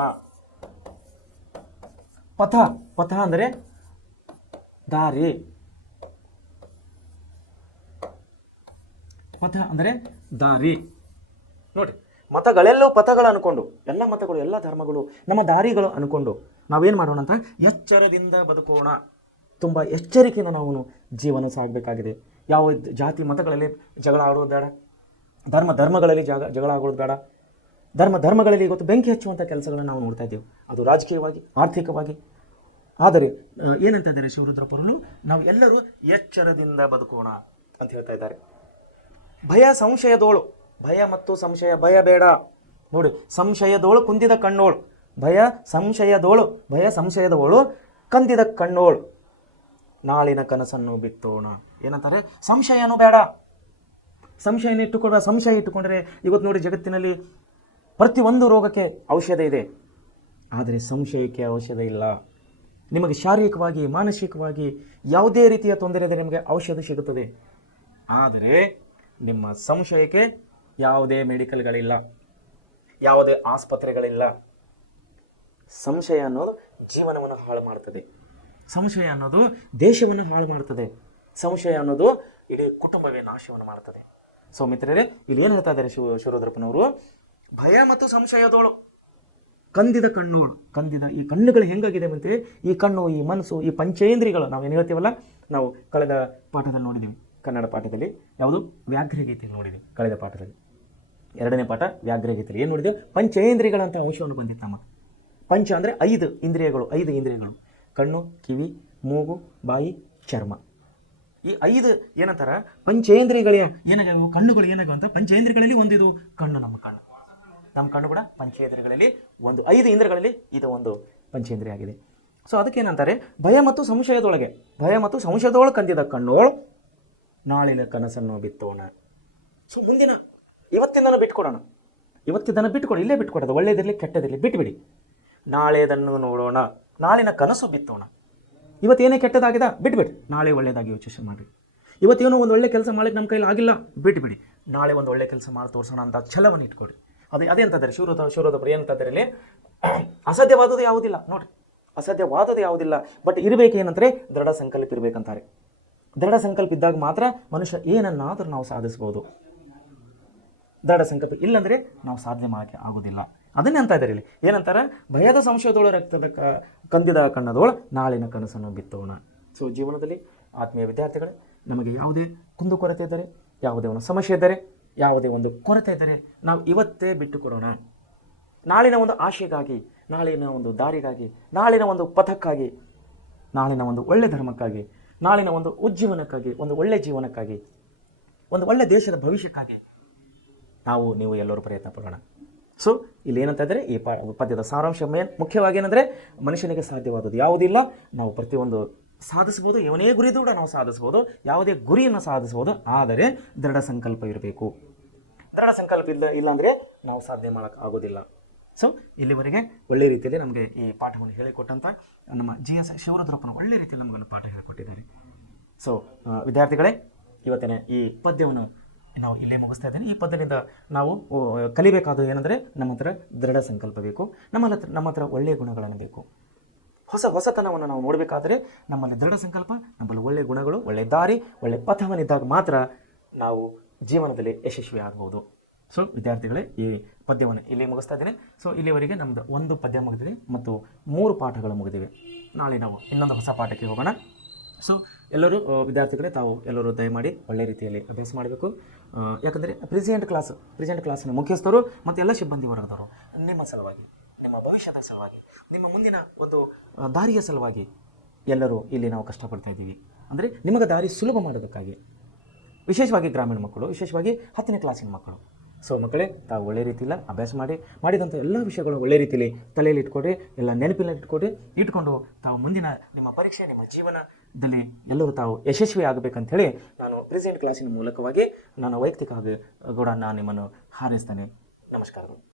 ಪಥ ಅಂದರೆ ದಾರಿ, ನೋಡಿ, ಮತಗಳೆಲ್ಲವೂ ಪಥಗಳು ಅನ್ಕೊಂಡು, ಎಲ್ಲ ಮತಗಳು, ಎಲ್ಲ ಧರ್ಮಗಳು ನಮ್ಮ ದಾರಿಗಳು ಅನ್ಕೊಂಡು ನಾವೇನು ಮಾಡೋಣ ಅಂತ ಎಚ್ಚರದಿಂದ ಬದುಕೋಣ. ತುಂಬ ಎಚ್ಚರಿಕೆಯಿಂದ ನಾವು ಜೀವನ ಸಾಗಬೇಕಾಗಿದೆ. ಯಾವ ಜಾತಿ ಮತಗಳಲ್ಲಿ ಜಗಳ ಆಡೋದು ಬೇಡ, ಧರ್ಮಗಳಲ್ಲಿ ಜಗಳ ಆಗೋದು ಬೇಡ. ಧರ್ಮಗಳಲ್ಲಿ ಇವತ್ತು ಬೆಂಕಿ ಹಚ್ಚುವಂಥ ಕೆಲಸಗಳನ್ನು ನಾವು ನೋಡ್ತಾ ಇದ್ದೇವೆ, ಅದು ರಾಜಕೀಯವಾಗಿ, ಆರ್ಥಿಕವಾಗಿ. ಆದರೆ ಏನಂತ ಇದ್ದಾರೆ ಶಿವರುದ್ರಪ್ಪರನ್ನು, ನಾವು ಎಲ್ಲರೂ ಎಚ್ಚರದಿಂದ ಬದುಕೋಣ ಅಂತ ಹೇಳ್ತಾ ಇದ್ದಾರೆ. ಭಯ ಸಂಶಯದೋಳು, ಭಯ ಮತ್ತು ಸಂಶಯ, ಭಯ ಬೇಡ ನೋಡಿ. ಸಂಶಯದೋಳು ಕುಂದಿದ ಕಣ್ಣೋಳು, ಭಯ ಸಂಶಯದೋಳು ಕಂದಿದ ಕಣ್ಣೋಳು, ನಾಳಿನ ಕನಸನ್ನು ಬಿತ್ತೋಣ. ಏನಂತಾರೆ, ಸಂಶಯನೂ ಬೇಡ, ಸಂಶಯ ಇಟ್ಟುಕೊಂಡ್ರೆ ಇವತ್ತು ನೋಡಿ ಜಗತ್ತಿನಲ್ಲಿ ಪ್ರತಿಯೊಂದು ರೋಗಕ್ಕೆ ಔಷಧ ಇದೆ, ಆದರೆ ಸಂಶಯಕ್ಕೆ ಔಷಧ ಇಲ್ಲ. ನಿಮಗೆ ಶಾರೀರಿಕವಾಗಿ, ಮಾನಸಿಕವಾಗಿ ಯಾವುದೇ ರೀತಿಯ ತೊಂದರೆ ಇದ್ದರೆ ನಿಮಗೆ ಔಷಧ ಸಿಗುತ್ತದೆ, ಆದರೆ ನಿಮ್ಮ ಸಂಶಯಕ್ಕೆ ಯಾವುದೇ ಮೆಡಿಕಲ್ಗಳಿಲ್ಲ, ಯಾವುದೇ ಆಸ್ಪತ್ರೆಗಳಿಲ್ಲ. ಸಂಶಯ ಅನ್ನೋದು ಜೀವನವನ್ನು ಹಾಳು ಮಾಡ್ತದೆ, ಸಂಶಯ ಅನ್ನೋದು ದೇಶವನ್ನು ಹಾಳು ಮಾಡ್ತದೆ, ಸಂಶಯ ಅನ್ನೋದು ಇಡೀ ಕುಟುಂಬವೇ ನಾಶವನ್ನು ಮಾಡ್ತದೆ. ಸೊ ಮಿತ್ರರೇ, ಇಲ್ಲಿ ಏನು ಹೇಳ್ತಾ ಇದ್ದಾರೆ ಶಿವರುದ್ರಪ್ಪನವರು, ಭಯ ಮತ್ತು ಸಂಶಯದೋಳು ಕಂದಿದ ಕಣ್ಣೋಳು. ಕಂದಿದ ಈ ಕಣ್ಣುಗಳು ಹೆಂಗಾಗಿದೆ ಮತ್ತೆ, ಈ ಕಣ್ಣು, ಈ ಮನಸ್ಸು, ಈ ಪಂಚೇಂದ್ರಿಯಗಳು ನಾವೇನು ಹೇಳ್ತೀವಲ್ಲ, ನಾವು ಕಳೆದ ಪಾಠದಲ್ಲಿ ನೋಡಿದ್ದೀವಿ, ಕನ್ನಡ ಪಾಠದಲ್ಲಿ ಯಾವುದು ವ್ಯಾಘ್ರಗೀತೆಯಲ್ಲಿ ನೋಡಿದ್ದೀವಿ. ಕಳೆದ ಪಾಠದಲ್ಲಿ 2ನೇ ಪಾಠ ವ್ಯಾಘ್ರಗೀತೆಯಲ್ಲಿ ಏನು ನೋಡಿದ್ದೇವೆ, ಪಂಚೇಂದ್ರಿಯಗಳಂಥ ಅಂಶವನ್ನು ಬಂದಿತ್ತು ನಮ್ಮ. ಪಂಚ ಅಂದರೆ 5 ಇಂದ್ರಿಯಗಳು, ಕಣ್ಣು, ಕಿವಿ, ಮೂಗು, ಬಾಯಿ, ಚರ್ಮ. ಈ 5 ಏನಂತಾರ ಪಂಚೇಂದ್ರಿಯಗಳ ಏನಾಗವು, ಕಣ್ಣುಗಳು ಏನಾಗವು ಅಂತ. ಪಂಚೇಂದ್ರಿಯಗಳಲ್ಲಿ ಒಂದಿದು ಕಣ್ಣು, ನಮ್ಮ ಕಣ್ಣು ಕೂಡ ಪಂಚೇಂದ್ರಿಯಗಳಲ್ಲಿ ಒಂದು, 5 ಇಂದ್ರಿಯಗಳಲ್ಲಿ ಇದು ಒಂದು ಪಂಚೇಂದ್ರಿಯ ಆಗಿದೆ. ಸೊ ಅದಕ್ಕೇನಂತಾರೆ, ಭಯ ಮತ್ತು ಸಂಶಯದೊಳಗೆ ಕಂದಿದ ಕಣ್ಣೋಳು ನಾಳಿನ ಕನಸನ್ನು ಬಿತ್ತೋಣ. ಸೊ ಮುಂದಿನ ಇವತ್ತಿಂದನೂ ಬಿಟ್ಕೊಡೋಣ, ಇಲ್ಲೇ ಬಿಟ್ಕೊಡೋದು, ಒಳ್ಳೇದಿರಲಿ ಕೆಟ್ಟದಿರಲಿ ಬಿಟ್ಬಿಡಿ, ನಾಳೆದನ್ನು ನೋಡೋಣ, ನಾಳಿನ ಕನಸು ಬಿತ್ತೋಣ. ಇವತ್ತೇನೇ ಕೆಟ್ಟದಾಗಿದೆ ಬಿಟ್ಬಿಡಿ, ನಾಳೆ ಒಳ್ಳೇದಾಗಿ ಯೋಚನೆ ಮಾಡಿ. ಇವತ್ತೇನೋ ಒಂದು ಒಳ್ಳೆ ಕೆಲಸ ಮಾಡಲಿಕ್ಕೆ ನಮ್ಮ ಕೈಲಿ ಆಗಿಲ್ಲ ಬಿಟ್ಬಿಡಿ, ನಾಳೆ ಒಂದು ಒಳ್ಳೆ ಕೆಲಸ ಮಾಡಿ ತೋರಿಸೋಣ ಅಂತ ಛಲವನ್ನು ಇಟ್ಕೊಡಿ. ಅದೇ ಅಂತಾರೆ ಶಿವರುದ್ರಪ್ಪರು ಏನಂತಾರೆ ಇಲ್ಲಿ, ಅಸಾಧ್ಯವಾದದ್ದು ಯಾವುದಿಲ್ಲ ನೋಡ್ರಿ, ಅಸಾಧ್ಯವಾದದ್ದು ಯಾವುದಿಲ್ಲ, ಬಟ್ ಇರಬೇಕೇನಂತಾರೆ, ದೃಢ ಸಂಕಲ್ಪ ಇರಬೇಕಂತಾರೆ. ದೃಢ ಸಂಕಲ್ಪ ಇದ್ದಾಗ ಮಾತ್ರ ಮನುಷ್ಯ ಏನನ್ನಾದರೂ ನಾವು ಸಾಧಿಸ್ಬೋದು. ದೃಢ ಸಂಕಲ್ಪ ಇಲ್ಲಂದರೆ ನಾವು ಸಾಧನೆ ಮಾಡೋಕ್ಕೆ ಆಗೋದಿಲ್ಲ. ಅದನ್ನೇ ಅಂತ ಇದ್ದಾರೆ ಇಲ್ಲಿ, ಏನಂತಾರೆ, ಭಯದ ಸಂಶಯದೋಳು ರಕ್ತದ ಕಂದಿದ ಕಣ್ಣದೋಳು ನಾಳಿನ ಕನಸನ್ನು ಬಿತ್ತೋಣ. ಸೊ ಜೀವನದಲ್ಲಿ ಆತ್ಮೀಯ ವಿದ್ಯಾರ್ಥಿಗಳೇ, ನಮಗೆ ಯಾವುದೇ ಕುಂದುಕೊರತೆ ಇದ್ದರೆ, ಯಾವುದೇ ಒಂದು ಸಮಸ್ಯೆ ಇದ್ದರೆ, ಯಾವುದೇ ಒಂದು ಕೊರತೆ ಇದ್ದರೆ ನಾವು ಇವತ್ತೇ ಬಿಟ್ಟು ಕೊಡೋಣ. ನಾಳಿನ ಒಂದು ಆಶೆಗಾಗಿ, ನಾಳಿನ ಒಂದು ದಾರಿಗಾಗಿ, ನಾಳಿನ ಒಂದು ಪಥಕ್ಕಾಗಿ, ನಾಳಿನ ಒಂದು ಒಳ್ಳೆ ಧರ್ಮಕ್ಕಾಗಿ, ನಾಳಿನ ಒಂದು ಉಜ್ಜೀವನಕ್ಕಾಗಿ, ಒಂದು ಒಳ್ಳೆ ಜೀವನಕ್ಕಾಗಿ, ಒಂದು ಒಳ್ಳೆ ದೇಶದ ಭವಿಷ್ಯಕ್ಕಾಗಿ ನೀವು ಎಲ್ಲರೂ ಪ್ರಯತ್ನ ಪಡೋಣ. ಸೊ ಇಲ್ಲಿ ಏನಂತ ಇದ್ದರೆ, ಈ ಪದ್ಯದ ಸಾರಾಂಶ ಮುಖ್ಯವಾಗಿ ಏನಂದರೆ, ಮನುಷ್ಯನಿಗೆ ಸಾಧ್ಯವಾದದ್ದು ಯಾವುದಿಲ್ಲ, ನಾವು ಪ್ರತಿಯೊಂದು ಸಾಧಿಸ್ಬೋದು, ಇವನೇ ಗುರಿ ಕೂಡ ನಾವು ಸಾಧಿಸ್ಬೋದು, ಯಾವುದೇ ಗುರಿಯನ್ನು ಸಾಧಿಸ್ಬೋದು, ಆದರೆ ದೃಢ ಸಂಕಲ್ಪ ಇರಬೇಕು. ದೃಢ ಸಂಕಲ್ಪ ಇಲ್ಲಾಂದರೆ ನಾವು ಸಾಧನೆ ಮಾಡೋಕ್ಕೆ ಆಗೋದಿಲ್ಲ. ಸೊ ಇಲ್ಲಿವರೆಗೆ ಒಳ್ಳೆ ರೀತಿಯಲ್ಲಿ ನಮಗೆ ಈ ಪಾಠವನ್ನು ಹೇಳಿಕೊಟ್ಟಂಥ ನಮ್ಮ GS ಶಿವರುದ್ರಪ್ಪನ ಒಳ್ಳೆ ರೀತಿಯಲ್ಲಿ ನಮಗೊಂದು ಪಾಠ ಹೇಳಿಕೊಟ್ಟಿದ್ದಾರೆ. ಸೊ ವಿದ್ಯಾರ್ಥಿಗಳೇ, ಇವತ್ತಿನ ಈ ಪದ್ಯವನ್ನು ನಾವು ಇಲ್ಲೇ ಮುಗಿಸ್ತಾ ಇದ್ದೇನೆ. ಈ ಪದ್ಯದಿಂದ ನಾವು ಕಲಿಬೇಕಾದ ಏನಂದರೆ, ನಮ್ಮ ಹತ್ರ ದೃಢ ಸಂಕಲ್ಪ ಬೇಕು, ನಮ್ಮ ಹತ್ರ ಒಳ್ಳೆಯ ಗುಣಗಳನ್ನು ಬೇಕು. ಹೊಸತನವನ್ನು ನಾವು ನೋಡಬೇಕಾದ್ರೆ ನಮ್ಮಲ್ಲಿ ದೃಢ ಸಂಕಲ್ಪ, ನಮ್ಮಲ್ಲಿ ಒಳ್ಳೆಯ ಗುಣಗಳು, ಒಳ್ಳೆಯ ದಾರಿ, ಒಳ್ಳೆಯ ಪಥವನ್ನಿದ್ದಾಗ ಮಾತ್ರ ನಾವು ಜೀವನದಲ್ಲಿ ಯಶಸ್ವಿ ಆಗ್ಬೋದು. ಸೊ ವಿದ್ಯಾರ್ಥಿಗಳೇ, ಈ ಪದ್ಯವನ್ನು ಇಲ್ಲಿ ಮುಗಿಸ್ತಾ ಇದ್ದೇನೆ. ಸೊ ಇಲ್ಲಿವರೆಗೆ ನಮ್ಮದು 1 ಪದ್ಯ ಮುಗಿದಿದೆ ಮತ್ತು 3 ಪಾಠಗಳು ಮುಗಿದಿವೆ. ನಾಳೆ ನಾವು ಇನ್ನೊಂದು ಹೊಸ ಪಾಠಕ್ಕೆ ಹೋಗೋಣ. ಸೊ ಎಲ್ಲರೂ ವಿದ್ಯಾರ್ಥಿಗಳೇ, ತಾವು ಎಲ್ಲರೂ ದಯಮಾಡಿ ಒಳ್ಳೆ ರೀತಿಯಲ್ಲಿ ಅಭ್ಯಾಸ ಮಾಡಬೇಕು. ಯಾಕಂದರೆ ಪ್ರೆಸೆಂಟ್ ಕ್ಲಾಸಿನ ಮುಖ್ಯಸ್ಥರು ಮತ್ತು ಎಲ್ಲ ಸಿಬ್ಬಂದಿ ವರ್ಗದವರು ನಿಮ್ಮ ಸಲುವಾಗಿ, ನಿಮ್ಮ ಭವಿಷ್ಯದ ಸಲುವಾಗಿ, ನಿಮ್ಮ ಮುಂದಿನ ಒಂದು ದಾರಿಯ ಸಲುವಾಗಿ ಎಲ್ಲರೂ ಇಲ್ಲಿ ನಾವು ಕಷ್ಟಪಡ್ತಾ ಇದ್ದೀವಿ. ಅಂದರೆ ನಿಮಗೆ ದಾರಿ ಸುಲಭ ಮಾಡೋದಕ್ಕಾಗಿ, ವಿಶೇಷವಾಗಿ ಗ್ರಾಮೀಣ ಮಕ್ಕಳು, ವಿಶೇಷವಾಗಿ 10ನೇ ಕ್ಲಾಸಿನ ಮಕ್ಕಳು. ಸೊ ಮಕ್ಕಳೇ, ತಾವು ಒಳ್ಳೆ ರೀತಿಯಲ್ಲಿ ಅಭ್ಯಾಸ ಮಾಡಿದಂಥ ಎಲ್ಲ ವಿಷಯಗಳು ಒಳ್ಳೆ ರೀತಿಯಲ್ಲಿ ತಲೆಯಲ್ಲಿ ಇಟ್ಕೊಡ್ರಿ, ಎಲ್ಲ ನೆನಪಿನಲ್ಲಿ ಇಟ್ಕೊಂಡು ತಾವು ಮುಂದಿನ ನಿಮ್ಮ ಪರೀಕ್ಷೆ, ನಿಮ್ಮ ಜೀವನದಲ್ಲಿ ಎಲ್ಲರೂ ತಾವು ಯಶಸ್ವಿ ಆಗಬೇಕಂತ ಹೇಳಿ ನಾನು ಪ್ರೆಸೆಂಟ್ ಕ್ಲಾಸಿನ ಮೂಲಕವಾಗಿ ನಾನು ವೈಯಕ್ತಿಕವಾಗಿ ಕೂಡ ನಾನು ನಿಮ್ಮನ್ನು ಹಾರೈಸ್ತೇನೆ. ನಮಸ್ಕಾರಗಳು.